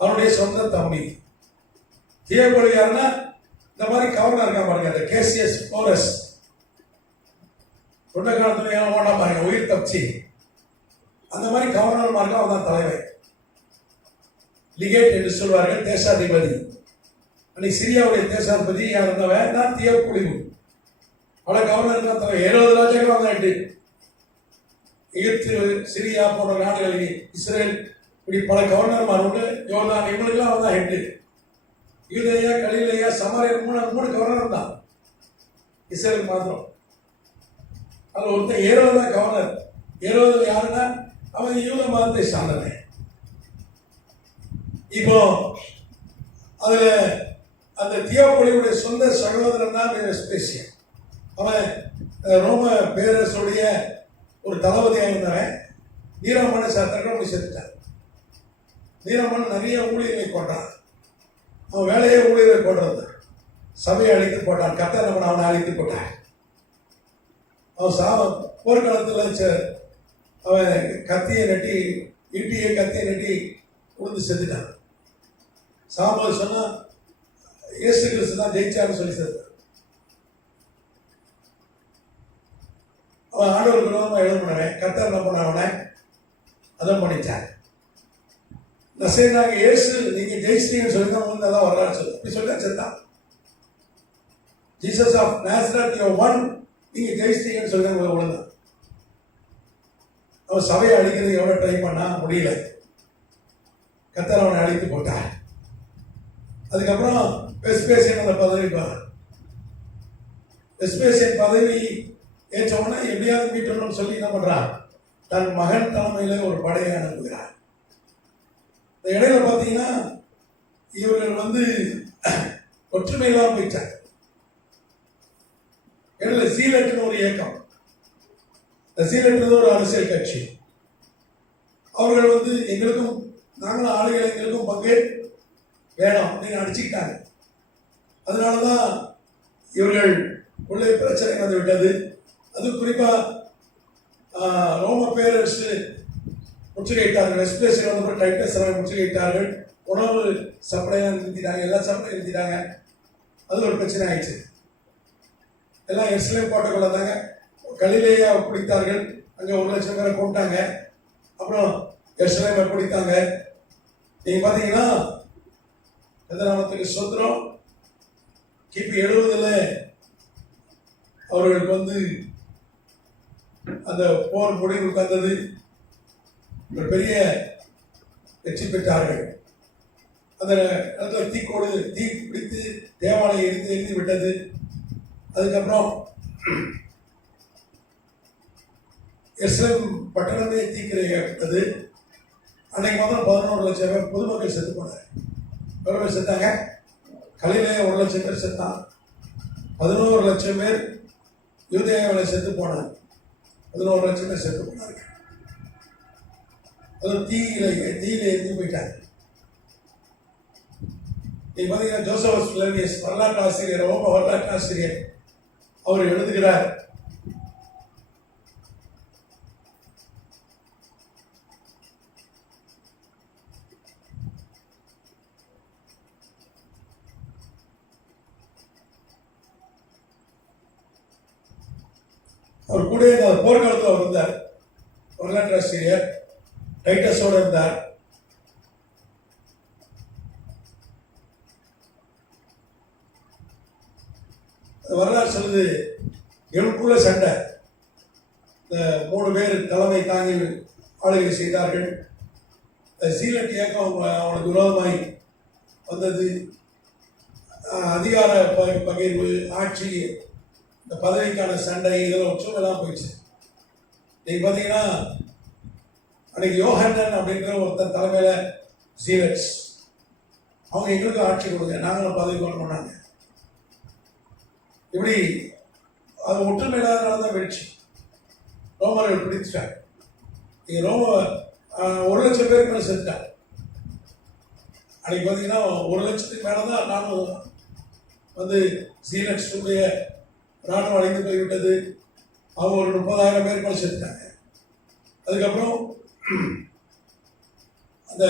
அவனுடைய சொந்த தம்பி. தீய பொழிவு யாருன்னா, இந்த மாதிரி கவர்னர் இருக்கான் பாருங்க, இந்த கேசியஸ் போரஸ். தொண்ட காலத்துல ஏன் ஓடா பாருங்க, உயிர் தப்பிச்சு. அந்த மாதிரி கவர்னர் மார்க்க அவன் தான் தலைவர். லிகேட் என்று சொல்வார்கள், தேசாதிபதி. அன்னைக்கு சிரியாவுடைய தேசாதிபதி யார் இருந்தவன் தான் தீய பொழிவு. பல கவர்னர் தான் தலைவர். 70 ராஜாக்கள் வந்தாட்டு. எகிப்து, சிரியா போன்ற நாடுகளில், இஸ்ரேல், இப்படி பல கவர்னர்மார் உண்டு. யோர்தான், இவங்களுக்கெல்லாம் அவன் தான் ஹெட்டு. யூதேயா, கலிலேயா, சமாரியா, மூணு கவர்னர் தான் இஸ்ரேல் மாத்திரம். அதில் ஒருத்தன் ஏரோது தான் கவர்னர். ஏரோது யாருன்னா, அவன் யூத மதத்தை சார்ந்தவன். இப்போ அதுல அந்த தியோபொலியுடைய சொந்த சகோதரன் தான் வெஸ்பேசியன். அவன் ரோம பேரரசுடைய ஒரு தளபதியாக இருந்தவன். நீரோமனை தற்கொலை செத்துட்டான். நீரோமன் நிறைய ஊழியர்களை கொண்டான். அவன் வேலையே ஊழியரை கொண்டிருந்த சபையை அழித்து போட்டான். கர்த்தர் அவனை அழித்து போட்டான். அவன் போர்க்களத்தில் அவன் கத்தியை நட்டி, ஈட்டியை கத்தியை நட்டி உழுந்து செத்துட்டான். சாமுவேல் சொன்னா இயேசு கிறிஸ்து தான் ஜெயிச்சான்னு சொல்லி செத்தான். அவன் ஆண்டவருக்கு விரோதமாக எழுதுனவன். கர்த்தர் என்ன பண்ண அவனை அதான் பண்ணிட்டான். நசேனாக இயேசு நீங்க ஜெயிச்சிட்டீங்கன்னு சொல்லி தான் வந்து அதான் வரலாறு சொல்லு. அப்படி சொல்லி செத்தான். Jesus of Nazareth you won, நீங்க ஜெயிச்சிட்டீங்கன்னு சொல்லி தான் விழுந்தான். அவன் சபையை அழிக்கிறது எவ்வளவு ட்ரை பண்ணா முடியல. கர்த்தர் அவனை அழித்து போட்டார். அதுக்கப்புறம் வெஸ்பேசியன் அந்த பதவி போறான். வெஸ்பேசியன் பதவி ஏற்றவன எப்படியாவது மீட்டணும்னு சொல்லி என்ன பண்றான், தன் மகன் தலைமையில ஒரு படையை அனுப்புகிறார். இந்த இடையில பாத்தீங்கன்னா இவர்கள் வந்து ஒற்றுமையெல்லாம் போயிட்டாங்க. இடையில சீலட்டுன்னு ஒரு இயக்கம், சீலட்டுறது ஒரு அரசியல் கட்சி. அவர்கள் வந்து எங்களுக்கும் நாங்களும் ஆளுகள் எங்களுக்கும் பங்கு வேணும் அப்படின்னு அடிச்சுக்கிட்டாங்க. அதனாலதான் இவர்கள் உள்ளே பிரச்சனை வந்து விட்டது. அது குறிப்பா ரோம பேரரசு முற்றுகையிட்டார்கள். எஸ்பேசியன் வந்து டைட்டஸ் முற்றுகையிட்டார்கள். உணவு சப்ளைலாம் நிறுத்திட்டாங்க, எல்லா சப்ளையும் நிறுத்திட்டாங்க. அது ஒரு பிரச்சனை ஆயிடுச்சு. எல்லாம் எருசலேம் கோட்டைக்குள்ள தாங்க. கலிலேயா பிடித்தார்கள், அங்கே 1,00,000 பேரை கூப்பிட்டாங்க. அப்புறம் எருசலேமை பிடித்தாங்க. நீங்க பாத்தீங்கன்னா நாமத்துக்கு சுதந்திரம் கிபி 70 அவர்களுக்கு வந்து அந்த போர் முடிவுக்கு வந்தது. ஒரு பெரிய வெற்றி பெற்றார்கள். அந்த இடத்துல தீ பிடித்து தேவாலயம் எரிந்து விட்டது. அதுக்கப்புறம் எருசலேம் பட்டணமே தீக்கிரைக்கப்பட்டது. அன்னைக்கு மாத்திரம் 11,00,000 பேர் பொதுமக்கள் செத்து போனாங்க. எவ்வளவு பேர் செத்தாங்க? கலிலேயா 1,00,000 பேர் செத்தான். 11,00,000 பேர் யூதேயாவில் செத்து போனாங்க. 11,00,000 பேர் செத்து போனாங்க. அது தீயில எரிஞ்சு போயிட்டாங்க. நீங்க பார்த்தீங்கன்னா ஜோசபஸ் பிளேவியஸ் வரலாற்று ஆசிரியர், ரோம வரலாற்று ஆசிரியர், அவர் எழுதுகிறார், அவர் கூட போர்க்காலத்தில் அவர் இருந்தார், வரலாற்று ஆசிரியர், டைட்டஸோட இருந்தார். வரலாறு சொல்லுது, எழுக்குள்ள சண்டை, இந்த 3 பேர் தலைமை தாங்கி ஆளுகை செய்தார்கள். சீலட் இயக்கம் அவனுக்கு விரோதமாய் வந்தது. அதிகார பகிர்வு, ஆட்சி, இந்த பதவிக்கான சண்டை, இதெல்லாம் உச்சமெல்லாம் போயிடுச்சு. நீங்க பார்த்தீங்கன்னா அன்னைக்கு யோஹன்னன் அப்படின்ற ஒருத்தன் தலைமையில சீலட்ஸ், அவங்க எங்களுக்கு ஆட்சி கொடுங்க, நாங்களும் பதவி கொள்ளணும்னாங்க. இப்படி அது ஒற்றுமையிலாதனால தான் வெடிச்சு ரோமர்கள் பிடிச்சிட்டாங்க. நீங்க ரோம 1,00,000 பேருக்கு மேலே செத்துட்டாங்க. அன்னைக்கு பார்த்தீங்கன்னா 1,00,000க்கு மேலே தான் ராணுவம் வந்து சீலட்ஸுடைய ராணுவம் அழிந்து போய்விட்டது. அவங்க ஒரு 30,000 பேருக்கு மேலே செத்துட்டாங்க. அதுக்கப்புறம் அந்த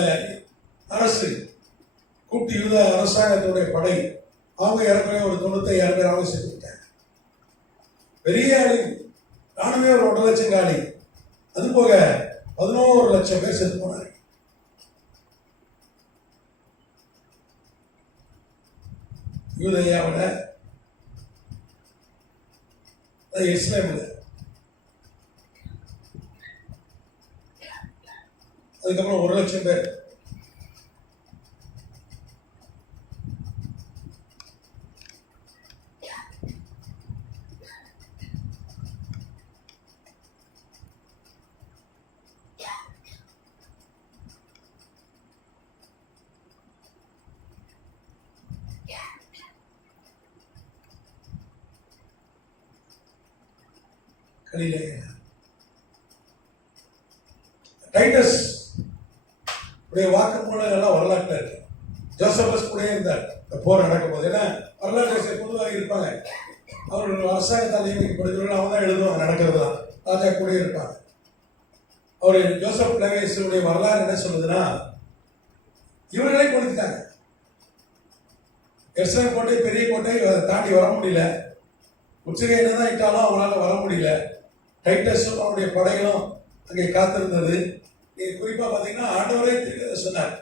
அரசு கூட்டு யூத அரசாங்கத்துடைய படை அவங்க ஏற்கனவே ஒரு 95,000 பேர் அவங்க செத்துக்கிட்டாங்க. பெரிய அழிவு, ராணுவே ஒரு 1,00,000 காலி, அது போக 11,00,000 பேர் செத்து போனாங்க. யூதேயாவில், இஸ்லாமில். அதுக்கப்புறம் 1,00,000 பேர் டைட்டஸ் உடைய வாக்குமூலம் எல்லாம் வரலாற்றில் இருக்கு. ஜோசபஸ் கூட இருந்தார் இந்த போர் நடக்கும் போது. ஏன்னா வரலாற்று பொதுவாக இருப்பாங்க, அவர்கள் அரசாங்கத்தால் நியமிக்கப்படுகிறவர்கள் அவங்க தான் எழுதுவாங்க, நடக்கிறது தான், ராஜா கூட இருப்பாங்க. அவர் ஜோசப் பிளேவியஸுடைய வரலாறு என்ன சொல்லுதுன்னா, இவர்களே கொடுத்துட்டாங்க. எருசலேம் கோட்டை பெரிய கோட்டை தாண்டி வர முடியல, உச்சகை என்னதான் இட்டாலும் அவங்களால வர முடியல. டைட்டஸும் அவருடைய படைகளும் அங்கே காத்திருந்தது. நீங்க குறிப்பா பாத்தீங்கன்னா ஆண்டவரே திருக்க சொன்னார்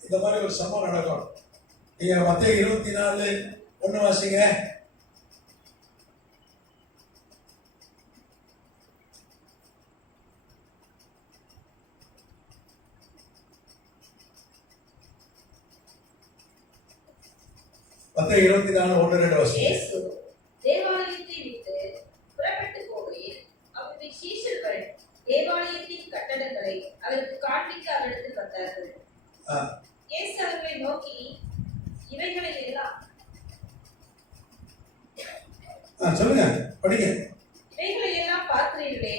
இந்த மாதிரி ஒரு சம்பவம் நடக்கும். நீங்க மத்தேயு 24:1 வாசிங்க. மத்தேயு 24:1-2 வாசிங்க. தேவாலயத்தை விட்டு புறப்பட்டு போகையில் அவருடைய சீஷர்கள் தேவாலயத்தின் கட்டடங்களை அவருக்கு காண்பிக்க அவரிடத்தில் வந்தார்கள். இயேசு அவர்களை நோக்கி, இவைகளை எல்லாம் சொல்லுங்க, படிங்க. இவைகளை எல்லாம் பார்க்கிறீர்களே,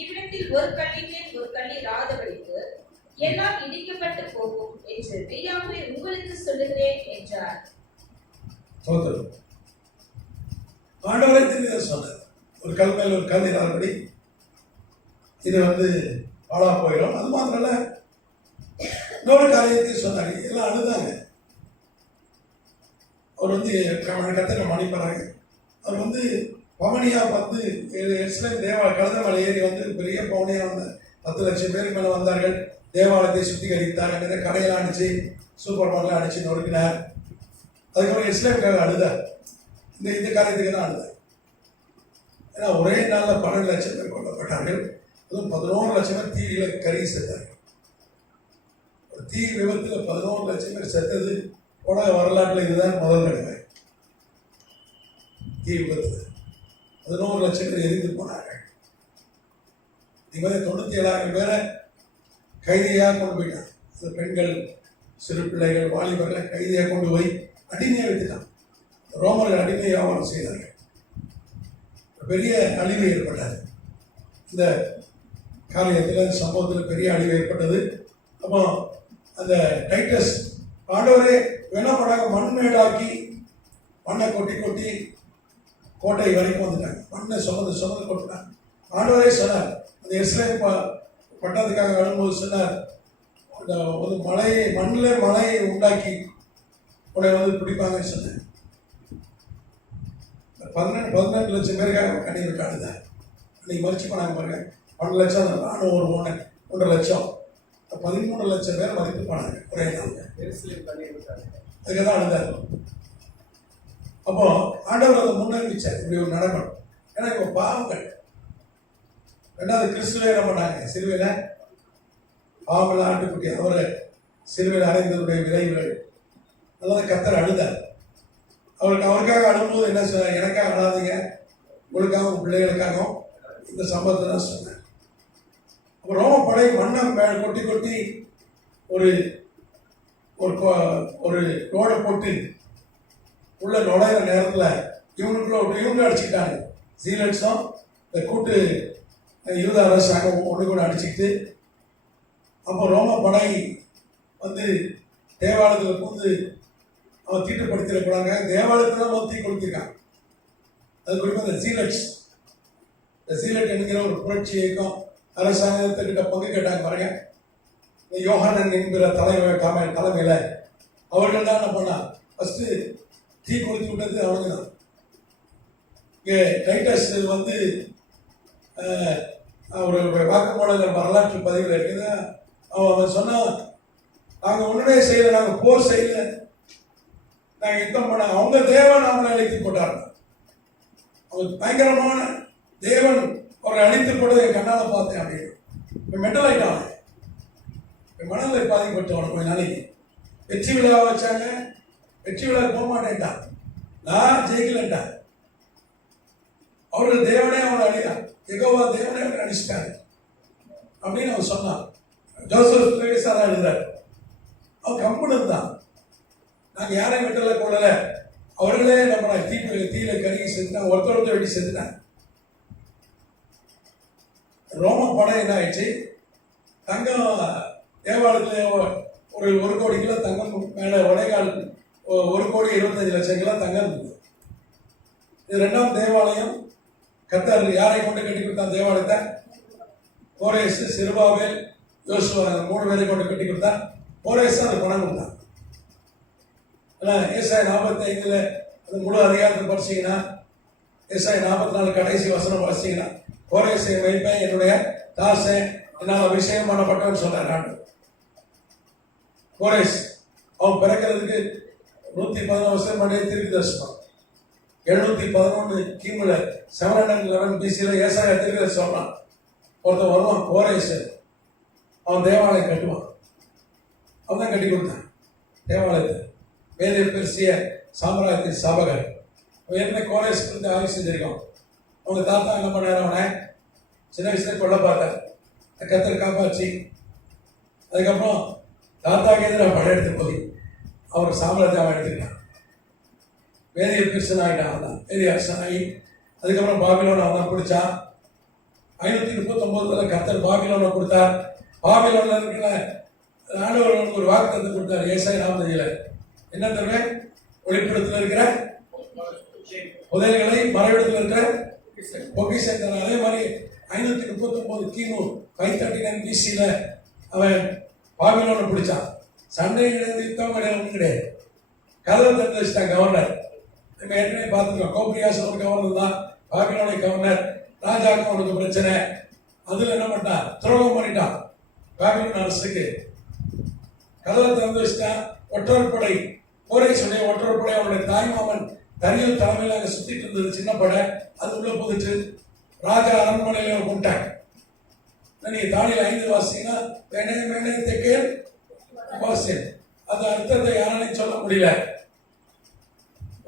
இவ்விடத்தில் ஒரு கல்லின் மேல் ஒரு கல் இராதபடிக்கு எல்லாம் இடிக்கப்பட்டு போகும் என்று மெய்யாகவே உங்களுக்கு சொல்லுகிறேன் என்றார். ஆண்டவரே திருக்க சொன்னார், ஒரு கல் மேல் ஒரு கல் இராதபடி இது பாழா போயிடும். அது மாத்திரம் இல்ல, இன்னொரு காரியத்தையும் சொன்னாங்க. எல்லாம் அழுதாங்க. அவர் கத்தனை மன்னிப்பாங்க. அவர் பவனியா எருசலேம் கழுத மலை ஏறி பெரிய பவனியா 10,00,000 பேருக்கு மேல வந்தார்கள். தேவாலயத்தை சுத்திகரித்தார். அங்கே கடையெல்லாம் அடிச்சு, சூப்பர் மார்க்கெட் அடிச்சு நொறுக்கினார். அதுக்கப்புறம் எருசலேமுக்காக அழுதார். இந்த காரியத்துக்கு தான் அழுதார். ஏன்னா ஒரே நாளில் 12,00,000 பேர் கொல்லப்பட்டார்கள். அதுவும் 11,00,000 பேர் தீயில கருகி செத்தார்கள். ஒரு தீ விபத்தில் 11,00,000 பேர் செத்தது உலக வரலாற்றில் இதுதான் முதல் தடவை. தீ விபத்து 11,00,000 பேர் எரிந்து போனார்கள். 97,000 பேரை கைதியாக கொண்டு போயிட்டான். அந்த பெண்கள், சிறு பிள்ளைகள், வாலிபர்களை கைதியாக கொண்டு போய் அடிமையாக வைத்துட்டான். ரோமர்கள் அடிமை வியாபாரம் செய்தார்கள். பெரிய அழிவு ஏற்பட்டது. இந்த காரியத்தில், சம்பவத்தில் பெரிய அழிவு ஏற்பட்டது. அப்போ அந்த டைட்டஸ் ஆண்டவரே என்ன பண்ணாங்க, மண்மேடாக்கி மண்ணை கொட்டி கொட்டி கோட்டை வரைக்கும் வந்துட்டாங்க. மண்ணை சுமந்து கொட்டினாங்க. ஆண்டவரே சொன்னார், அந்த எஸ்ரேல் பட்டதுக்காக வரும்போது சொன்னார், அந்த ஒரு மலையை மண்ணில் மலையை உண்டாக்கி உடனே வந்து பிடிப்பாங்கன்னு சொன்னேன். 18 லட்சம் பேருக்காக கண்ணீர் காடுதான். அன்னைக்கு மறிச்சு போனாங்க பாருங்க. 12 லட்சம், நானும் ஒரு 1.5 லட்சம், 13 லட்சம் பேர் மறித்து போனாங்க ஒரே நாள். அதுக்கு தான் அழுதாரு. அப்போ ஆண்டவர் அதை முன்னறிவிச்சார், இப்படி ஒரு நடக்கணும். ஏன்னா இப்போ பாவங்கள். ரெண்டாவது கிறிஸ்துவே என்ன பண்ணாங்க, சிலுவையில பாவங்கள் ஆட்டுக்குட்டி அவரை சிலுவையில் அடைந்ததுடைய விளைவுகள் அதெல்லாம் கர்த்தர் அழுதார். அவருக்காக அழும்போது என்ன சொன்னார், எனக்காக அழாதீங்க, உங்களுக்காக உங்க பிள்ளைகளுக்காகவும் இந்த சம்பவத்தை தான் சொன்னேன். அப்போ ரோம படை மண்ணை கொட்டி கொட்டி ஒரு ஒரு ரோடை போட்டு உள்ள நுழையிற நேரத்தில் இவங்க அடிச்சுக்கிட்டாங்க. ஜீலட்ஸும் இந்த கூட்டு யூத அரசாங்கம் ஒன்று கூட அடிச்சுக்கிட்டு, அப்போ ரோம படை வந்து தேவாலயத்தில் புகுந்து அவன் தீட்டுப்படுத்திடக்கூடாங்க. தேவாலயத்தில் தான் தீ கொடுத்திருக்காங்க. அது குறிப்பாக இந்த ஜீலட் என்கிற ஒரு புரட்சி இயக்கம் அரசாங்கத்துக்கிட்ட பங்கு கேட்டாங்க பாருங்க. இந்த யோகானன் என்கிற தலைமையில் அவர்கள் தான் என்ன பண்ணா, ஃபர்ஸ்ட் தீ கொடுத்து விட்டது அவங்க தான். இங்கே டைட்டஸ் வந்து ஒரு வாக்குமூலங்கள் வரலாற்று பதிவில் இருக்குது. அவன் சொன்னான், நாங்கள் ஒன்றுமே செய்யலை, நாங்கள் போர் செய்யலை, நாங்கள் யுத்தம் பண்ண, அவங்க தேவன் அவங்களை அழைத்து போட்டாங்க. அவங்க பயங்கரமான தேவன் அவரை அழித்து போட என் கண்ணால் பார்த்தேன் அப்படின்னு. இப்போ மெண்டல் ஆகிட்டான், இப்போ மனநிலை பாதிக்கப்பட்டவன். கொஞ்ச நாளைக்கு வெற்றி விழா வச்சாங்க, வெற்றி விழா போக மாட்டேன்ட்டான், நான் ஜெயிக்கலன்ட்டான். அவர்கள் தேவனே அவனை அழியா, யெகோவா தேவனே அவனை அடிச்சிட்டாங்க அப்படின்னு அவன் சொன்னான். ஜோசப் பிரவேசாரா எழுதுறாரு. அவன் கம்பெனி தான், நாங்கள் யாரையும் வெட்டலை கொள்ளலை, அவர்களே நம்ம தீயில கருகி செஞ்சுட்டாங்க, ஒருத்தர் வெட்டி செஞ்சுட்டாங்க. ரோம படம் என்ன ஆயிடுச்சு, தங்கம் தேவாலயத்தில் ஒரு கோடி கிலோ தங்கம் மேலே உடைகால் 1,25,00,000 கிலோ தங்கம் இருந்தது. இது 2ஆம் தேவாலயம். கர்த்தர் யாரை கொண்டு கட்டி கொடுத்தான் தேவாலயத்தை? கோரேஸ், செருபாபேல், யோசுவா 3 பேரை கொண்டு கட்டி கொடுத்தான். கோரேஸ் அது பணம் கொடுத்தான். ஏசாயா 45 அது முழு அதிகாரத்தை படிச்சீங்கன்னா, ஏசாயா 44 கடைசி வசனம் படிச்சீங்கன்னா, கோரேசை வைப்பேன், என்னுடைய தாசன், என்னால் அபிஷேகம் பண்ணப்பட்டவன் சொல்றாரு. கோரேஸ் அவன் பிறக்கிறதுக்கு 111 வருஷம் முன்னாடியே தீர்க்க தரிசனம். 711 கிமுல 711 BC ஏசாயா தீர்க்க சொல்றான். ஒருத்தன் வருவான் கோரேஸ், அவன் தேவாலயம் கட்டுவான். அவன் தான் கட்டி கொடுத்தான் தேவாலயத்தை. மேலே பெருசிய சாம்ராஜ்யத்தின் சாபகர் ஏற்கனவே கோரேஸ் குறித்து ஆய்வு செஞ்சிருக்கோம். அவங்க தாத்தா என்ன பண்ணாரு, அவனை சின்ன வயசுல கொல்ல பார்த்தார். கர்த்தர் காப்பாற்றி அதுக்கப்புறம் தாத்தாக்கு எதிராக படையெடுத்து போய் அவர் சாம்ராஜ்யம் எடுத்துக்கிட்டான். வேதிய பெருசன் ஆகிட்டான். அவன் தான் வேதிய அரசன் ஆகி அதுக்கப்புறம் பாபிலோனை அவன் பிடிச்சான். 539 கர்த்தர் பாபிலோனை கொடுத்தார். பாபிலோன்ல இருக்கிற ஆண்டவர் ஒரு வாக்குத்தத்தை கொடுத்தார். ஏசாயா 40 என்ன தவிர ஒளிப்படத்தில் இருக்கிற புதையல்களை மறைவிடத்தில் இருக்கிற பொக்கிஷத்தை. அதே மாதிரி 539 கிமு 539 BC அவன் பாபிலோனை பிடிச்சான். சண்டை கிடையாது, யுத்தம் கிடையாது, ஒன்றும் கிடையாது. கதவை திறந்து வச்சுட்டான் கவர்னர். நம்ம ஏற்கனவே பார்த்துருக்கோம். கோப்ரியாஸ் ஒரு கவர்னர் தான், பாபிலோனை கவர்னர். ராஜாவுக்கு அவனுக்கு பிரச்சனை. அதில் என்ன பண்ணிட்டான், துரோகம் பண்ணிட்டான் பாபிலோன் அரசுக்கு. கதவை திறந்து வச்சுட்டான். ஒற்றற்படை கோரேசுடைய ஒற்றற்படை அவனுடைய தாய்மாமன் தனியும் தலைமையில் அங்கே சுத்திட்டு இருந்தது சின்ன படை. அது உள்ள போதுட்டு ராஜா அரண்மனையில கொண்டாங்க. நீங்க தானியல் 5 வாசிங்கன்னா வேணே தெற்கே வாசியன். அந்த அர்த்தத்தை யாராலையும் சொல்ல முடியல.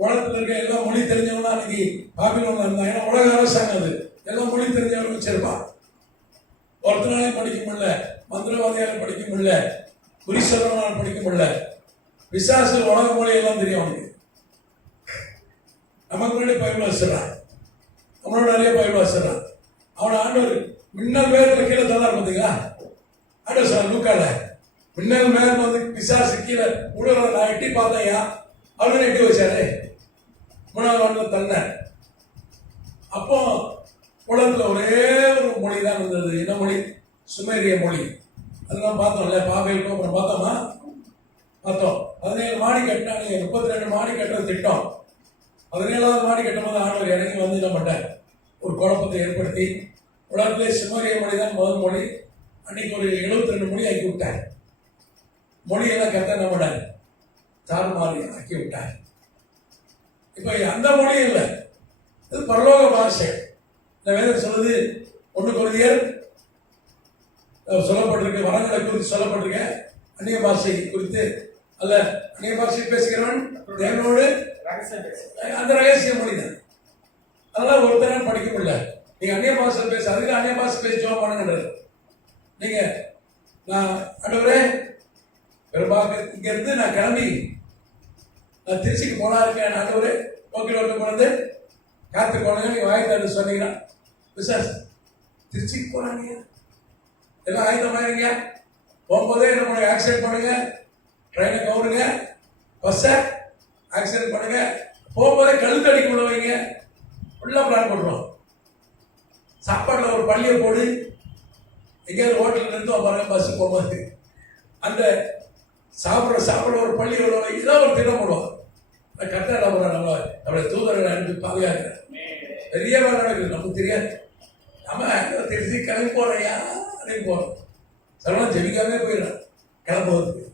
உலகத்தில் இருக்க எல்லாம் மொழி தெரிஞ்சவனா அன்னைக்கு பாபிலோன்ல இருந்தான். ஏன்னா உலக அரசாங்கம் அது, எல்லாம் மொழி தெரிஞ்சவனும் வச்சிருப்பான். ஒருத்தனாலையும் படிக்க முடியல, மந்திரவாதியாலும் படிக்க முடியல, புரிசலனாலும் படிக்க முடியல. பிசாசு உலக மொழியெல்லாம் தெரியும் அவனுக்கு. நமக்கு முன்னாடி பைபிள் வச்சிடறான், நம்மளோட நிறைய பைபிள் வச்சிடறான். அவனை ஆண்டவர் மின்னல் வேகத்தில் கீழே தள்ளார் பார்த்தீங்களா? ஆண்டவர் சார் லூக்கால மின்னல் மேல வந்து பிசாசு கீழே உடல நான் எட்டி பார்த்தேன்யா அப்படின்னு எட்டி வச்சாரு. 3வது வானத்துல தள்ள. அப்போ உலகத்துல ஒரே ஒரு மொழி தான் இருந்தது. என்ன மொழி? சுமேரிய மொழி. அதெல்லாம் பார்த்தோம்ல, பாபேல் கோபுரம் பார்த்தோமா? பார்த்தோம். 17 மாடி கட்டினாங்க. 32 மாடி கட்டுறது திட்டம். 17வது மாடி கட்டும்போது ஆண்டவர் இறங்கி வந்து என்ன பண்ணார்? ஒரு குழப்பத்தை ஏற்படுத்தி உலகத்திலே சுமேரிய மொழி தான் முதல் மொழி. அன்னைக்கு ஒரு 72 மொழி ஆக்கி விட்டார். மொழியெல்லாம் கத்த என்ன பண்ணார்? தாறுமாறி ஆக்கி விட்டார். இப்ப அந்த மொழி இல்லை, இது பரலோக பாஷை. இந்த வேதம் சொல்லுது 1 கொரிந்தியர் சொல்லப்பட்டிருக்கு, வரங்களை குறித்து சொல்லப்பட்டிருக்க, அந்நிய பாஷை குறித்து அல்ல, அந்நிய பாஷை பேசுகிறவன் தேவனோடு அந்த ரகசிய மொழி தான். அதெல்லாம் ஒருத்தர படிக்க முடியல. நீங்க அந்நிய பாஷை பேச, அதுக்கு அந்நிய பாஷை பேசி ஜோம் பண்ணுங்கன்றது. நீங்க நான் ஆண்டவரே பெரும்பாக்கு இங்க இருந்து நான் கிளம்பி நான் திருச்சிக்கு போனா இருக்கேன், ஆண்டவரே போக்கில் ஓட்டு போனது காத்து போனாங்க, நீங்க வாய்த்தாடு சொன்னீங்கன்னா விசாஸ் திருச்சிக்கு போறாங்க, எல்லாம் ஆயுதமாயிருங்க. போகும்போதே என்ன பண்ணுங்க? ஆக்சிடென்ட் பண்ணுங்க, ட்ரெயினை கவுருங்க, பஸ்ஸை ஆக்சிடென்ட் பண்ணுங்க, போகும்போதே கழுத்து அடிக்க விடுவீங்க, ஃபுல்லாக பிளான் பண்ணுறோம். சாப்பாட்டில் ஒரு பள்ளியை போடு, எங்கேயாவது ஹோட்டலில் இருந்தோம் பாருங்க, பஸ்ஸு போகும்போது அந்த சாப்பிட ஒரு பள்ளி உள்ள இதான் ஒரு திட்டம் போடுவோம். கரெக்டாக என்ன பண்ணுறோம்? நம்மளோட தூதர்களை அனுப்பி பாதுகாக்கிறேன். பெரிய வேலை நடக்குது, நமக்கு தெரியாது. நம்ம திருச்சி கிளம்பி போறையா அப்படின்னு போறோம். சில ஜெபிக்காமே போயிடும் கிளம்புவதுக்கு.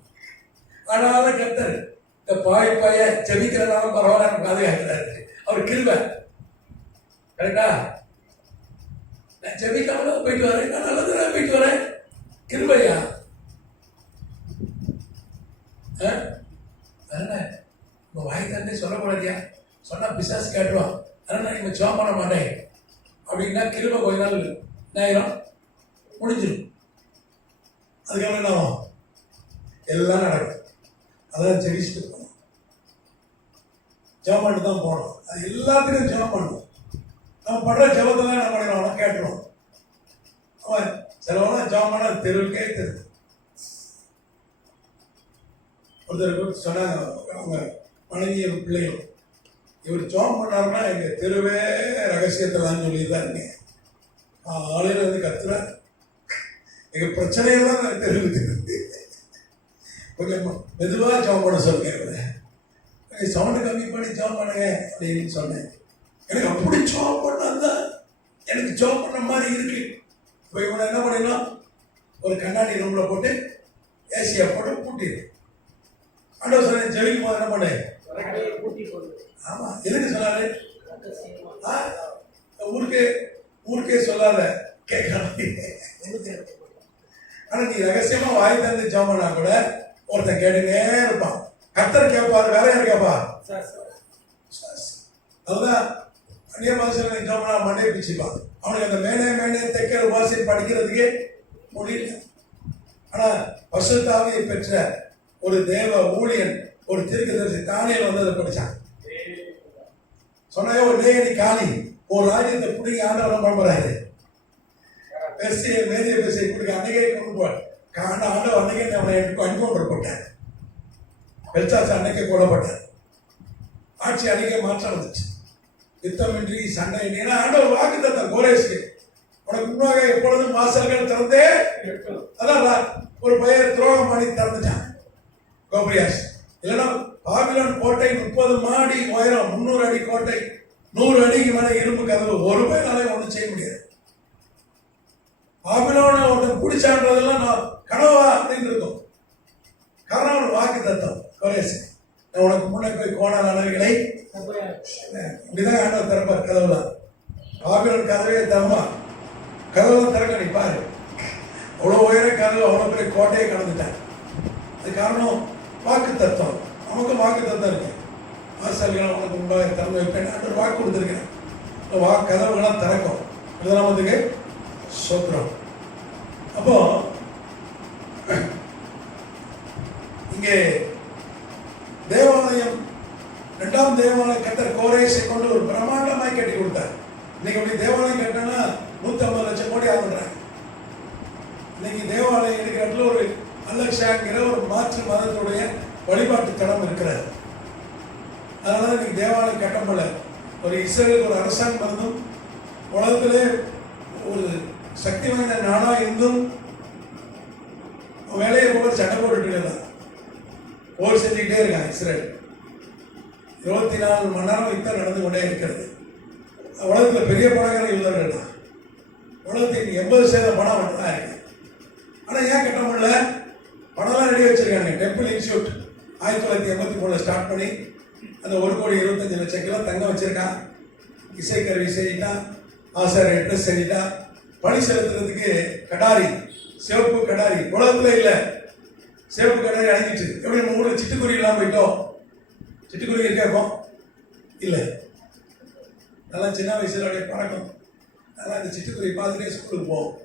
ஆனாலும் கத்தர் இந்த பாய ஜெபிக்கிறனாலும் பரவாயில்ல பாதுகாக்கிறாரு. அவர் கிருபை. கரெக்டா? நான் ஜெபிக்காம போயிட்டு வரேன், நான் நல்லதுதான் போயிட்டு வரேன். கிருபையா? உங்க வாய் தந்தே சொல்லக்கூடாதியா, சொன்னா பிசாசு கேட்டுருவான். அதனால நீங்க ஜோம் பண்ண மாட்டேன் அப்படின்னா கிருபை கொஞ்ச நாள் நேரம் முடிஞ்சிடும். அதுக்கப்புறம் என்ன ஆகும்? எல்லாம் நடக்கும். அதான் ஜெபிச்சுட்டு போகணும், ஜெபம் பண்ணிட்டு தான் போகணும். அது எல்லாத்துக்கும் ஜெபம் பண்ணணும். நம்ம படுற ஜெபத்தை தான் என்ன பண்ணிடுவோம்? கேட்டுருவோம். அவன் சிலவனா ஜெபம் பண்ண தெருவுக்கே தெரியுது. ஒருத்தர் சொன்னாங்க, அவங்க மனைவியும் பிள்ளையும், இவர் ஜெபம் பண்ணாருன்னா எங்க தெருவே ரகசியத்தெல்லாம் சொல்லிதான் இருக்கேன். ஆளுநர் வந்து கத்துற எங்க பிரச்சனையெல்லாம் தெரிவித்து கொஞ்சம் மெதுவா ஜெபம் பண்ண சொல்லுங்க, சவுண்டு கம்மி பண்ணி ஜெபம் பண்ணுங்க அப்படின்னு சொன்னேன். எனக்கு அப்படி ஜெபம் பண்ணாதான் எனக்கு ஜெபம் பண்ண மாதிரி இருக்கு. இப்போ இவனை என்ன பண்ணிடலாம்? ஒரு கண்ணாடி ரூம்ல போட்டு ஏசியா போட்டு பூட்டிடு. ஆண்டவர் சொன்ன ஜெபிக்கும் போது என்ன பண்ணு? ஆமா, எதுக்கு சொன்னாரு? ஊருக்கே சொல்லாத, கேட்கலாம். ஆனா நீ ரகசியமா வாய் தந்து ஜெபம் பண்ணா கூட ஒருத்தன் கேட்டுனே இருப்பான். கர்த்தர் கேட்பாரு, வேற யாரு கேட்பா? அதுதான் அந்நிய பாஷையில நீ ஜெபம் பண்ணா மண்டே பிச்சுப்பான். அவனுக்கு அந்த மேனே தெற்கிற பாஷை படிக்கிறதுக்கே முடியல. ஆனா பரிசுத்த ஆவியை பெற்ற ஒரு தேவ ஊழியன், ஒரு தீர்க்கதரிசி தானியேல் வந்து அதை படிச்சான். சொன்ன ஒரு லேயடி காலி ஒரு ராஜ்யத்தை பிடிக்க ஆண்டவரம் பண்றாரு. பெருசிய மேதிய பெருசியை பிடிக்க அன்னைக்கே கொண்டு போவார். ஆண்டவர் அன்னைக்கே அவனை அனுப்பப்பட்டு போட்டார். பெருசாச்சு அன்னைக்கே கொல்லப்பட்டார். ஆட்சி அன்னைக்கே மாற்றம் வந்துச்சு. யுத்தமின்றி சண்டை. ஏன்னா ஆண்டவர் வாக்கு தந்தான் கோரேஸ்க்கு, உனக்கு முன்னாக எப்பொழுதும் வாசல்கள் திறந்தே. அதான் ஒரு பையன் துரோகம் பண்ணி திறந்துட்டான் கோபரியாஸ். இல்லைன்னா பாபிலோன் கோட்டை 30 மாடி உயரம், 300 அடி கோட்டை, 100 அடிக்கு மேல இரும்பு கதவு, ஒரு பையனாலே ஒன்றும் செய்ய முடியாது. பாபிலோனை ஒருத்தன் பிடிச்சான்றதெல்லாம் நான் கனவா அப்படின்னு இருக்கும். காரணம் ஒரு வாக்கு தத்தம் கோரேஸ். நான் உனக்கு முன்னே போய் கோணல் அளவுகளை இப்படிதான் ஆண்டவர் திறப்பார் கதவுலாம். பாபிலோன் கதவே தரமா, கதவுலாம் திறக்க நீ பாரு. அவ்வளோ உயர கதவு, அவ்வளோ பெரிய கோட்டையை கடந்துட்டேன். அது காரணம் வாக்கு தத்துவம். நமக்கு வாக்கு தத்துவம் இருக்கு. வாசல்கள் உனக்கு முன்பாக திறந்து வைப்பேன் ஆண்டவர் வாக்கு கொடுத்துருக்கேன். கதவுகள்லாம் திறக்கும். இதெல்லாம் வந்துக்கு சோத்திரம். அப்போ இங்கே தேவாலயம், 2ஆம் தேவாலயம் கர்த்தர் கோரேசை கொண்டு ஒரு பிரம்மாண்டமாய் கட்டி கொடுத்தார். இன்னைக்கு அப்படி தேவாலயம் கட்டினா 150 லட்சம் கோடி ஆகுன்றாங்க. இன்னைக்கு தேவாலயம் இருக்கிற இடத்துல ஒரு 1,00,000 பெர்ஷாங்கிற ஒரு மாற்று மதத்துடைய வழிபாட்டு தலம் இருக்கிறது. அதனால இன்னைக்கு தேவாலயம் கட்டப்படல. ஒரு இஸ்ரேலுக்கு ஒரு அரசாங்கம் இருந்தும் உலகத்திலே ஒரு சக்தி வாய்ந்த நாடா இருந்தும் வேலையை போக சண்டை போட்டுட்டு இருக்கான். போர் செஞ்சுக்கிட்டே இருக்கான் இஸ்ரேல். 24 மணி நேரம் யுத்தம் நடந்து கொண்டே இருக்கிறது. உலகத்தில் பெரிய பணக்கார யூதர்கள் தான். உலகத்துக்கு 80% பணம் மட்டும் தான் இருக்கு. ஆனால் ஏன் கட்ட முடியல? பணம்லாம் ரெடி வச்சிருக்காங்க. டெம்பிள் இன்ஸ்டியூட் 1983 ஸ்டார்ட் பண்ணி அந்த 1,25,00,000 கிலோ தங்கம் வச்சிருக்கான். இசைக்கருவி செஞ்சிட்டான், ஆசாரிய ட்ரெஸ் செஞ்சிட்டான். பணி செலுத்துறதுக்கு கடாரி, சிவப்பு கடாரி உலகத்துல இல்லை. சிவப்பு கடாரி அணிஞ்சிட்டு எப்படி நம்ம ஊரில் சிட்டுக்குருவி எல்லாம் போயிட்டோம். சிட்டுக்குருவி இருக்கோம் இல்லை, நல்லா சின்ன வயசுல அப்படியே பழக்கம். அதனால் இந்த சிட்டுக்குருவி பார்த்துட்டே ஸ்கூலுக்கு போவோம்.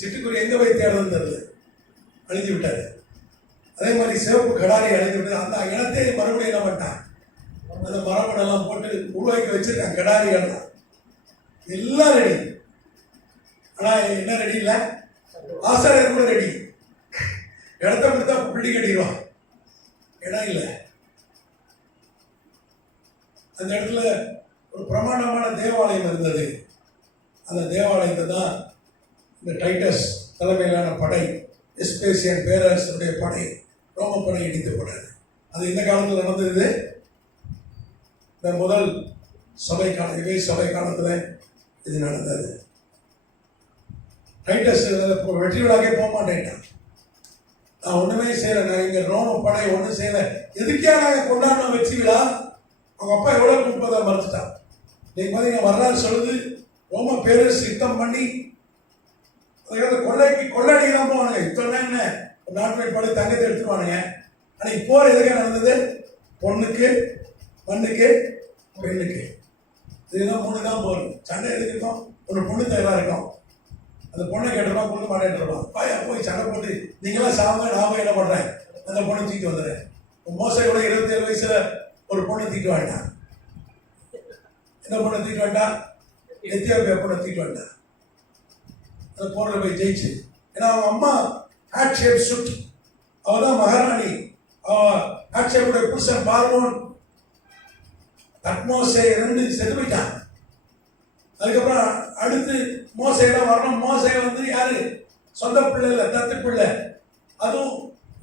சிட்டுக்குருவி எங்கே போய் தேடுறதுன்னு தெரியல, அழிஞ்சு விட்டாரு. அதே மாதிரி சிவப்பு கடாரி அழிஞ்சு விட்டாரு. அந்த இனத்தை மறுபடியும் என்ன பண்ணிட்டான், அந்த மரபணெல்லாம் போட்டு உருவாக்கி வச்சிருக்கான். கடாரிகள்லாம் எல்லாம் ரெடி. ஆனால் என்ன ரெடி இல்லை, ஆசாரியர் கூட ரெடி. இடத்த கொடுத்தா புள்ளி கட்டிடுவான், இடம் இல்லை. அந்த இடத்துல ஒரு பிரமாண்டமான தேவாலயம் இருந்தது. அந்த தேவாலயத்தை தான் இந்த டைட்டஸ் தலைமையிலான படை, எஸ்பேசியன் பேரரசுடைய படை, ரோம படை இடித்து போட்டது. அது இந்த காலத்தில் நடந்தது. இந்த முதல் சபை காலம், இவை சபை காலத்தில் இது நடந்தது. டைட்டஸ் வெற்றி விழாக்கே போக மாட்டேன்ட்டான். நான் ஒன்றுமே செய்யலை, நான் இங்கே ரோம படை ஒன்றும் செய்யலை, எதுக்கே நாங்கள் கொண்டாடணும் வெற்றி விழா? அவங்க அப்பா எவ்வளோ கொடுப்பதை மறுத்துட்டான். இன்னைக்கு பார்த்தீங்கன்னா வரலாறு சொல்லுது, ரோம பேரரசு யுத்தம் பண்ணி கொள்ளைக்கு தான் போவானுங்க. யுத்தம்னா என்ன, ஒரு நாட்டு படை தங்கத்தை எடுத்துருவானுங்க. ஆனால் இப்போ எதுக்காக நடந்தது? பொண்ணுக்கு, மண்ணுக்கு, பெண்ணுக்கு. இதுதான் 3 தான் போகும். சண்டை எடுத்துருக்கோம், ஒரு பொண்ணு தயாராக இருக்கும். அந்த பொண்ணை கேட்டுருவா, கொடுக்க மாட்டேன்ருவான். பாயா போய் சண்டை போட்டு நீங்களாம் சாம நான் என்ன பண்ணுறேன், அந்த பொண்ணை தூக்கி வந்துடுறேன். மோசையோட 27 வயசுல ஒரு பொண்ணை தூக்கி வேண்டாம். என்ன பொண்ணை தூக்கி வேண்டாம்? எத்தியோப்பியா பொண்ணை தூக்கி வேண்டாம். அந்த போரில் போய் ஜெயிச்சு. ஏன்னா அவங்க அம்மா ஹாட்ஷேப் சுட், அவள் தான் மகாராணி. ஹாட்ஷேப்புடைய புருஷன் பார்வோன் தட்மோசே 2 செத்து போயிட்டான். அதுக்கப்புறம் அடுத்து மோசையெல்லாம் வரணும். மோசை வந்து யாரு, சொந்த பிள்ளை இல்லை, தத்து பிள்ளை. அதுவும்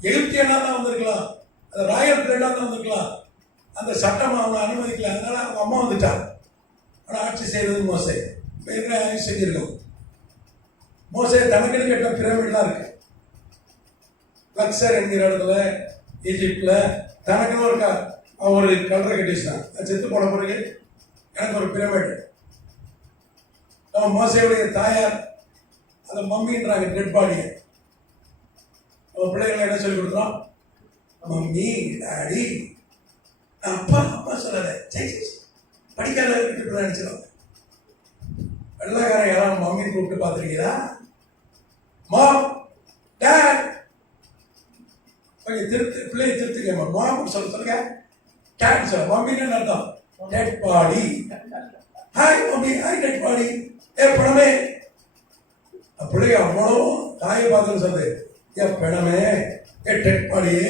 எகிப்தியனா தான் வந்திருக்கலாம், அந்த ராயல் பிளேடாக தான் வந்திருக்கலாம். அந்த சட்டம் அவனை அனுமதிக்கல, அதனால அவங்க அம்மா வந்துட்டான். ஆனால் ஆட்சி செய்யறது மோசை. ஆட்சி செஞ்சிருக்கோம். மோசை தனக்குன்னு கேட்ட பிரமிட்லாம் இருக்கு. லக்சர் என்கிற இடத்துல ஈஜிப்ட்ல தனக்குன்னு ஒரு கல்லறை கட்டிச்சான். செத்து போன பிறகு எனக்கு ஒரு பிரமிட். நம்ம மோசையுடைய தாயார் அந்த மம்மின்றாங்க, டெட் பாடியை. நம்ம பிள்ளைகளை என்ன சொல்லி கொடுக்குறோம்? Mummy, daddy. அப்பா அப்பா சொல்லாத, படிக்காத நினைச்சிடும். வெள்ளக்காரன் யாராவது மம்மின்னு கூப்பிட்டு பார்த்துருக்கீங்களா? Mom, dad. பிள்ளையை திருத்துக்க, மாம் சொல்லுங்க, டாட் சொல்ல. மம்மின்னு அர்த்தம் dead body. Hi mummy, hi dead body. பணமே பிள்ளைய அவ்வளோ தாயை பார்த்து சொல்லுது, பணமே, டெட் பாடியே.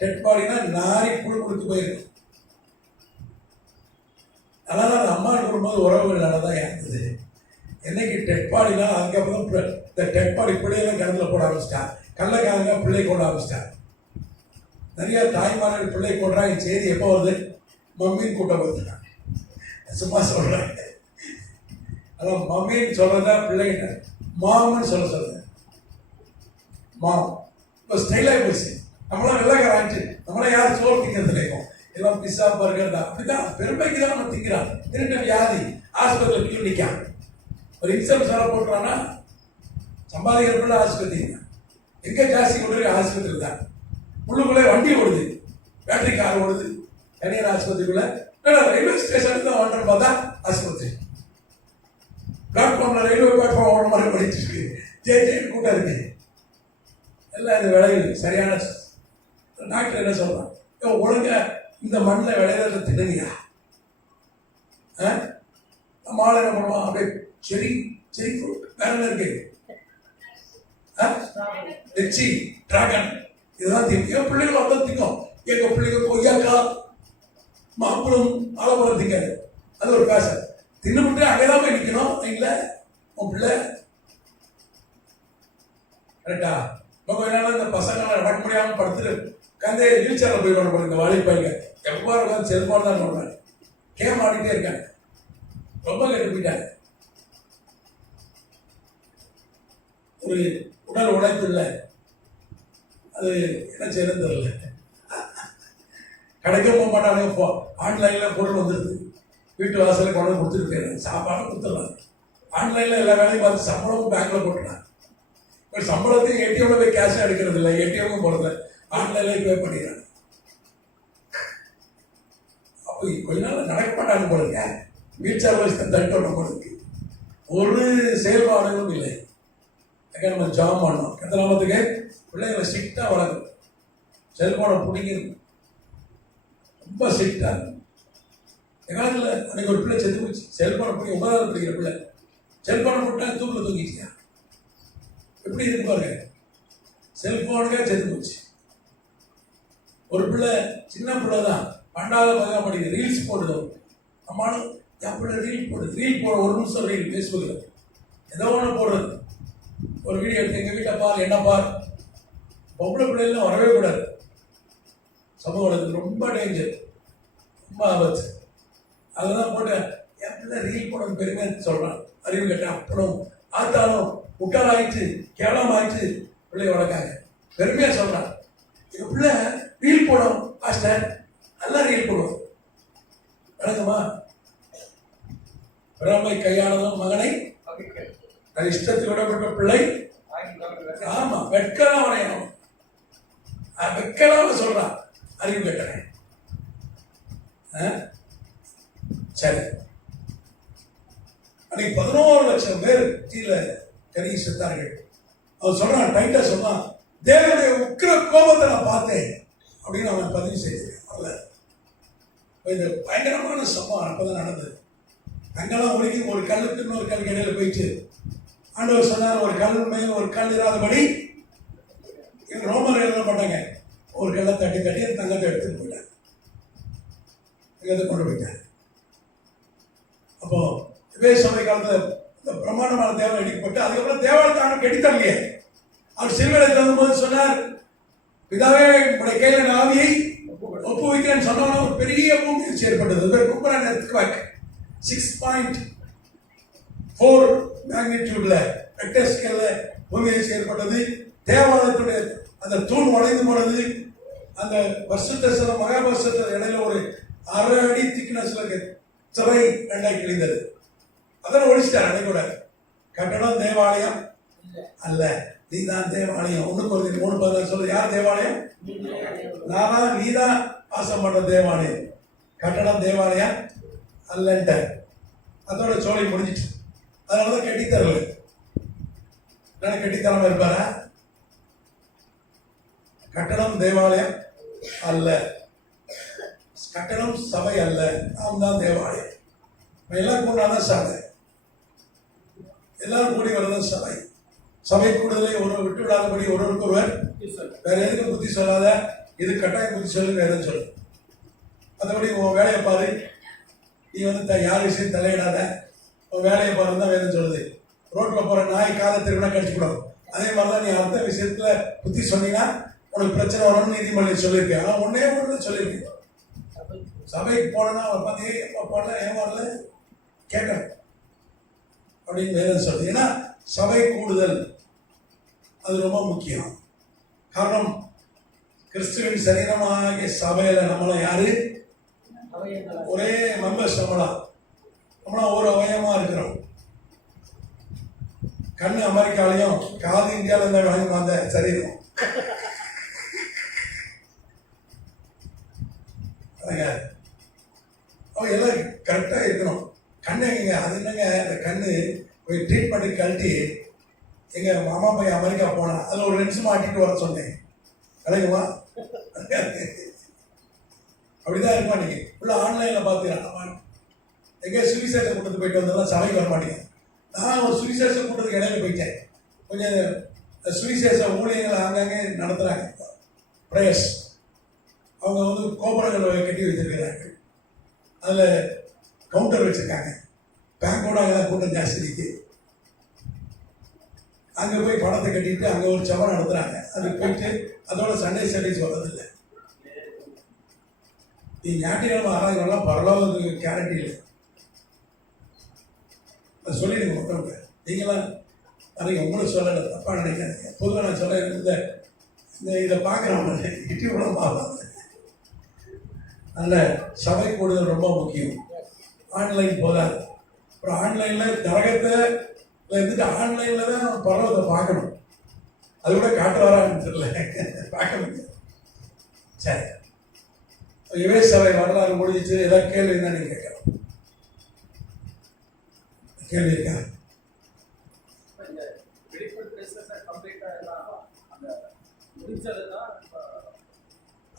டெட் பாடினா நாரி புழு கொடுத்து போயிருக்கு. அதனால அந்த அம்மா இருக்கும்போது உறவுகள் நல்லதான் இருந்தது. என்னைக்கு டெட் பாடினா அதுக்கப்புறம் இந்த டெட் பாடி பிள்ளையெல்லாம் கிணத்துல போட ஆரம்பிச்சிட்டான். கள்ளக்காரங்க பிள்ளை போட ஆரம்பிச்சிட்டான். நிறைய தாய்மார்கள் பிள்ளை போடுறாங்க. செய்தி எப்போ வருது? மம்மின்னு கூட்டம் வந்துட்டாங்க. சும்மா சொல்றாங்க. அதான் மம்மின்னு சொல்றதா பிள்ளைங்க மாமன்னு சொல்லுங்க. மாம் இப்போ ஸ்டைலாக போச்சு. நம்மளாம் வெள்ளக்கார ஆச்சு. நம்மளாம் யாரும் சோறு திங்கிறது இல்லைக்கும், எல்லாம் பிஸ்ஸா பர்கர் தான். அப்படிதான் பெருமைக்கு தான் நம்ம திங்கிறான். திருட்ட வியாதி ஆஸ்பத்திரியில் கியூ நிற்கான். ஒரு இன்சூரன்ஸ் வேலை போட்டுறான்னா சம்பாதிக்கிறதுக்குள்ள ஆஸ்பத்திரி எங்கே ஜாஸ்தி கொண்டு போய் ஆஸ்பத்திரி தான். உள்ளுக்குள்ளே வண்டி ஓடுது, பேட்டரி கார் ஓடுது, தனியார் ஆஸ்பத்திரிக்குள்ள. ரயில்வே ஸ்டேஷனுக்கு தான் ஓடுறன்னு பார்த்தா ஆஸ்பத்திரி. பிளாட்ஃபார்ம்ல ரயில்வே பிளாட்ஃபார்ம் ஓடுற மாதிரி படிச்சுட்டு இருக்கு. ஜெயிச்சு கூட்டம் இருக்கு. எல்லாம் இந்த விளையுது. சரியான டாக்டர் என்ன சொல்றான், ஒழுங்க இந்த மண்ணில் விளையாடுற திடனியா? நம்ம ஆள் என்ன பண்ணுவான், அப்படியே செரி செரி ஃப்ரூட் வேற என்ன இருக்கு, டிராகன் இதுதான் திங்கும். என் பிள்ளைகள் அதான் திங்கும். எங்க பிள்ளைங்க கொய்யாக்காய் மாம்பழம் ஆலப்பழம் திங்காது. அது ஒரு பேச தின்னுபிட்டு அங்கேதான் போய் நிற்கணும். இல்லை உன் பிள்ளை கரெக்டா? கொஞ்ச நாள் இந்த பசங்களை நடக்க முடியாமல் படுத்துட்டு கந்தே வீல் சேரில் போயிடுவாங்க. இந்த வாலிப்பாங்க எப்போ இருக்காது செல்போன் தான் சொல்றாங்க, கேம் ஆடிட்டே இருக்காங்க. ரொம்ப கெட்டு போயிட்டாங்க. ஒரு உடல் உழைப்பு இல்லை, அது என்ன செய்யறது தெரியல. கடைக்க போக மாட்டாங்க, ஆன்லைன்ல பொருள் வந்துடுது, வீட்டு வாசல கொண்டு வந்து கொடுத்துட்டு போயிடுறாங்க, சாப்பாடு கொடுத்துடலாம். ஆன்லைன்ல எல்லா வேலையும் பார்த்து சம்பளமும் பேங்க்ல போட்டுறாங்க. இப்போ சம்பளத்தையும் ஏடிஎம்ல போய் கேஷ் எடுக்கிறது இல்லை, ஏடிஎம்மும் போடுறது ஆன்லைன்ல பே பண்ணிடுறாங்க. அப்போ கொஞ்ச நாள் நடக்க மாட்டாங்க போடுங்க, வீட்டு சர்வீஸ் தட்டோட போடுறதுக்கு ஒரு செயல்பாடுகளும் இல்லை. நம்ம ஜாம் பண்ணோம் எந்த நாமத்துக்கு பிள்ளைங்களை ஸ்ட்ரிக்டாக வளர்க்கணும். செல்போனை பிடிக்கணும், ரொம்ப ஸ்ட்ரிக்டாக இருக்கும். எங்காலத்தில் அன்னைக்கு ஒரு பிள்ளை செத்து போச்சு. செல்போனை பிடி 9வது படிக்கிற பிள்ளை செல்போனை போட்டா தூக்கில் தூக்கிச்சியா. எப்படி இருக்கு பாருங்க, செல்போனுக்கே செத்து போச்சு. ஒரு பிள்ளை சின்ன பிள்ளை தான் 12வது படிக்கிற ரீல்ஸ் போடுது. அம்மானும் என் பிள்ளை ரீல் போடுது, ரீல் போட 1 நிமிஷம் ரீல் ஃபேஸ்புக்கில் ஏதோ ஒன்று போடுறது. ஒரு வீடியோ எடுத்து எங்கள் வீட்டை பார் என்ன பார். பொம்பளை பிள்ளைலாம் வரவே கூடாது, சமூகத்துக்கு ரொம்ப டேஞ்சர், ரொம்ப ஆபத்து. அதெல்லாம் போட்டு என் பிள்ளை ரீல் போட பெருமையாக சொல்கிறான். அறிவு கேட்ட அப்புறம் ஆத்தாலும் முட்டாளாயிடுச்சு, கேவலமாயிடுச்சு பிள்ளை வளர்க்காங்க, பெருமையாக சொல்கிறான். எங்கள் பிள்ளை ரீல் போடும் மாஸ்டர், நல்லா ரீல் போடுவோம். வணக்கம்மா. பிரமை கையானதும் மகனை இஷ்டத்தில் விடப்பட்ட பிள்ளை. ஆமா, வெட்கலாம் அவனையும் வெட்கலாம் சொல்றான், அறிவு கேட்டேன். சரி, அன்னைக்கு 11 லட்சம் பேர் கீழே கருகி செத்தார்கள். அவன் சொல்றான், டைட்டா சொன்னான், தேவனுடைய உக்கிர கோபத்தை நான் பார்த்தேன் அப்படின்னு அவன் பதிவு செய்திருக்கான். இந்த பயங்கரமான சம்பவம் அப்பதான் நடந்தது. அங்கெல்லாம் ஒழுங்கி ஒரு கல்லுக்கு இன்னொரு கல் இடையில போயிட்டு ஆண்டவர் சொன்னார், ஒரு கல் மேல் ஒரு கல் இராதபடி. இவங்க ரோமர் எழுத மாட்டாங்க, ஒரு கல்லை தட்டி தட்டி அந்த தங்கத்தை எடுத்துட்டு போயிட்டாங்க, எதை கொண்டு போயிட்டாங்க. அப்போ இதே சமய காலத்தில் இந்த பிரமாண்டமான தேவனை இடிக்கப்பட்டு அதுக்கப்புறம் தேவாலயத்தை கெடித்தரலையே. அவர் சிறுவனை தகும்போது சொன்னார், பிதாவே உடைய கையில ஆவியை ஒப்பு வைக்கிறேன்னு சொன்னோன்னா ஒரு பெரிய பூமி ஏற்பட்டது. கும்பரான எர்த்குவேக் 6.4 மேக்னிடியூட்ல ரெக்டர் ஸ்கேல்ல பூமியை ஏற்பட்டது. தேவாலயத்துடைய அந்த தூண் உடைந்து போனது. அந்த பரிசுத்த மகாபரிசுத்த இடையில ஒரு 1/2 அடி திக்னஸ்ல சிறை 2ஆய் கிழிந்தது. அதெல்லாம் ஒழிச்சிட்டார். அடைக்கூட கட்டடம் தேவாலயம் அல்ல, நீதான் தேவாலயம். 1 சொல்லு, யார் தேவாலயம்? நானா, நீதான் வாசம் பண்ற தேவாலயம், கட்டடம் தேவாலயம் அல்லன்ட்ட. அதோட சோலை முடிஞ்சிட்டு. அதனாலதான் கட்டித்தரல. கட்டித்தராம இருப்பாரா? கட்டடம் தேவாலயம் அல்ல, கட்டடம் சபை அல்ல, நாம் தான் தேவாலயம். எல்லாம் கூடாதான் சபை, எல்லாரும் கூடி வரதான் சபை. சபை கூடுதலை ஒரு விட்டு விடாதபடி ஒருவருக்கு ஒருவர் வேற எதுக்கு புத்தி சொல்லாத, இது கட்டாயம் புத்தி சொல்லு, வேற சொல்லு. மற்றபடி உன் வேலையை பாரு, நீ யார் விஷயம் தலையிடாத, உன் வேலையை பாரு தான் வேதம் சொல்லுது. ரோட்ல போற நாய் காதை திருவிழா கடிச்சு கூடாது. அதே மாதிரிதான் நீ அடுத்த விஷயத்துல புத்தி சொன்னீங்கன்னா உனக்கு பிரச்சனை வரும்னு நீதிமன்றம் சொல்லியிருக்கேன். ஆனால் ஒன்னே ஒன்று சொல்லியிருக்கேன், சபைக்கு போனா அவர் பார்த்து எப்போ போடல ஏன் வரல கேட்கணும் அப்படின்னு வேதம் சொல்லுது. ஏன்னா சபை கூடுதல் அது ரொம்ப முக்கியம். காரணம், கிறிஸ்துவின் சரீரமாகிய சபையில நம்மள யாரு? ஒரே மெம்பர்ஸ். நம்மளாம் ஒரு அவயமா இருக்கிறோம். கண்ணு அமெரிக்காலையும் காது இந்தியாவில இருந்தா வாங்கி வந்த சரீரம். அவன் எல்லாம் கரெக்டா இருக்கணும். கண்ணு எங்க, அது என்னங்க அந்த கண்ணு போய் ட்ரீட்மெண்ட்டுக்கு கழட்டி எங்க மாமா பையன் அமெரிக்கா போனா அதுல ஒரு லென்ஸ் மாட்டிட்டு வர சொன்னேன். கிடைக்குமா? அப்படிதான் இருப்பா. நீங்க உள்ள ஆன்லைன்ல பாத்தீங்கன்னா எங்க சுவிசேஷ கூட்டத்துக்கு போயிட்டு வந்தாலும் சபைக்கு வர மாட்டேங்க. நான் ஒரு சுவிசேஷ கூட்டத்துக்கு இடையில போயிட்டேன். கொஞ்சம் சுவிசேஷ ஊழியர்கள் அங்கங்கே நடத்துறாங்க. பிரேயர்ஸ். அவங்க வந்து கோபுரங்களை கட்டி வைத்திருக்கிறார்கள். அதில் கவுண்டர் வச்சிருக்காங்க. பேங்கோட அங்கே தான் கூட்டம் ஜாஸ்தி இருக்கு. அங்கே போய் பணத்தை கட்டிட்டு அங்கே ஒரு சபை நடத்துகிறாங்க. அதுக்கு போயிட்டு அதோட சண்டே சர்வீஸ் வர்றதில்லை. நீ ஞாயிற்றுக்கிழமை ஆராய்ச்சி பரவாயில்ல, கேரண்டி இல்லை. அது சொல்லிடுங்க மக்களுக்கு. நீங்களாம் அதுக்கு உங்களுக்கு சொல்லலை, தப்பாக நினைக்காதீங்க. பொதுவாக நான் சொல்ல இந்த இதை பார்க்குறவங்க இட்டி விட மாறாங்க. அதில் சபை கூடுதல் ரொம்ப முக்கியம். ஆன்லைன் போதாது. அப்புறம் ஆன்லைனில் நரகத்தை இருந்துட்டு ஆன்லைனில் தான் பரவத்தை பார்க்கணும். அது கூட காட்டு வரான்னு தெரியல, பார்க்க முடியாது. சரி, இவே சபை வரலாறு முடிஞ்சிச்சு. ஏதாவது கேள்வி இருந்தால் நீங்கள் கேட்கலாம். கேள்வி இருக்கா?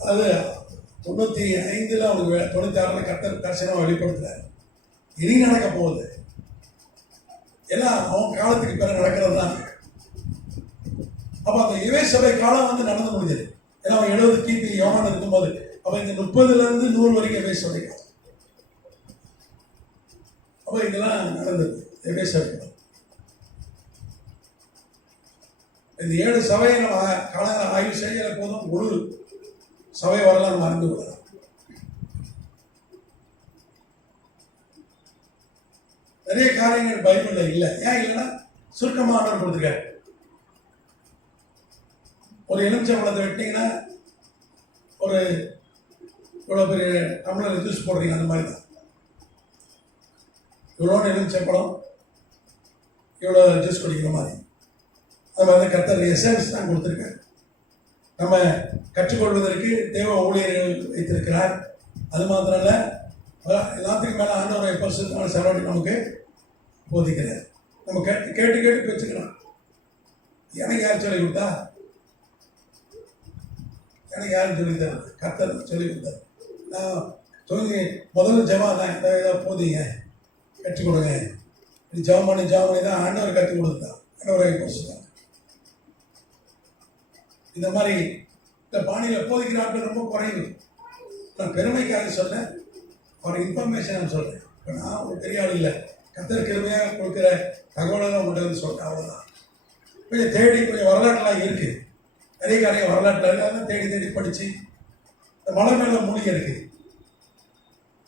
அது 95 அவனுக்கு 96 கர்த்தர் தரிசனம் வெளிப்படுத்துறாரு. இனி நடக்க போகுது. ஏன்னா அவன் காலத்துக்கு பிறகு நடக்கிறது தான். அப்ப அந்த இவே சபை காலம் வந்து நடந்து முடிஞ்சது. ஏன்னா அவன் 70 கிபி யோவான் இருக்கும்போது, அப்ப இந்த 30 இருந்து 100 வரைக்கும் இவே சபை காலம். அப்ப இதெல்லாம் நடந்தது இவே சபை. இந்த 7 சபையை நம்ம காலங்கள் ஆய்வு செய்யற போதும் ஒரு சபை வரலாறு மறந்து விடலாம். நிறைய காரியங்கள் பைபிள்ல இல்லை. ஏன் இல்லைன்னா சுருக்கமாக ஆர்டர் கொடுத்துருக்காரு. ஒரு எலுமிச்சம்பழத்தை வெட்டிங்கன்னா ஒரு இவ்வளோ பெரிய டம்ளர் ஜூஸ் போடுறீங்க, அந்த மாதிரி தான். இவ்வளோ எலுமிச்சம்பழம் இவ்வளோ ஜூஸ் குடிக்கிற மாதிரி. அது மாதிரி கர்த்தர் எசன்ஸ் தான் கொடுத்துருக்காரு. நம்ம கற்றுக்கொள்வதற்கு தேவ ஊழியர்கள் வைத்திருக்கிறார். அது மாத்திரம் இல்லை, எல்லாத்துக்கும் மேலே ஆண்டவரை பரிசுத்தமான செலவழி நமக்கு போதிக்கிறார். நம்ம கேட்டு கேட்டு கேட்டு வச்சுக்கலாம். எனக்கு யார் சொல்லிக் கொடுத்தா? எனக்கு யாரும் சொல்லி தர? கர்த்தர் சொல்லிக் கொடுத்தார். நான் சொல்லி முதல்ல ஜெபம் தான், ஏதாவது போதிங்க, கற்றுக் கொடுங்க. ஜெபம் பண்ணி தான் ஆண்டவர் கற்றுக் கொடுத்தா. ஆண்டவரை பரிசுத்தம். இந்த மாதிரி இந்த பாணியில் போதிக்கிற ஆட்கள் ரொம்ப குறைவு. நான் பெருமைக்காக சொல்றேன், ஒரு இன்ஃபர்மேஷன் சொல்றேன். இப்போ நான் ஒரு பெரிய ஆள் இல்லை, கர்த்தர் கிருபையாக கொடுக்குற தகவலை தான் உங்கள்கிட்ட வந்து சொல்றேன், அவ்வளோதான். கொஞ்சம் தேடி கொஞ்சம் வரலாற்றுலாம் இருக்கு, நிறைய காரியம் வரலாற்றில் இருக்காங்க. தேடி தேடி படிச்சு இந்த மலை மேலே மூலிகை இருக்கு,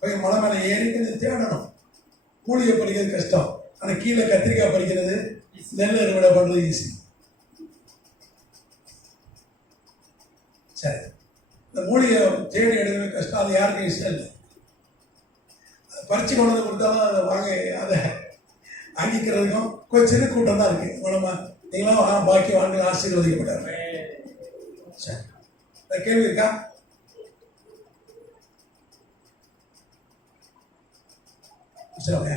கொஞ்சம் மலை மேலே ஏறி கொஞ்சம் தேடணும். மூலிகை பறிக்கிறது கஷ்டம், ஆனால் கீழே கத்திரிக்காய் பறிக்கிறது, நெல் அறுவடை பண்ணுறது ஈஸி. சரி, இந்த மூலிகை தேடி எடுக்கிறது கஷ்டம், அது யாருக்கும் இஷ்டம் இல்லை. பறிச்சு கொண்டு வந்து கொடுத்தாலும் அதை வாங்க, அதை வாங்கிக்கிறதுக்கும் கொஞ்சம் சிறு கூட்டம் தான் இருக்கு. மூலமா நீங்களாம் பாக்கி வாங்க ஆசீர்வதிக்கப்பட்டாரு. சரி, கேள்வி இருக்கா? சொல்லுங்க.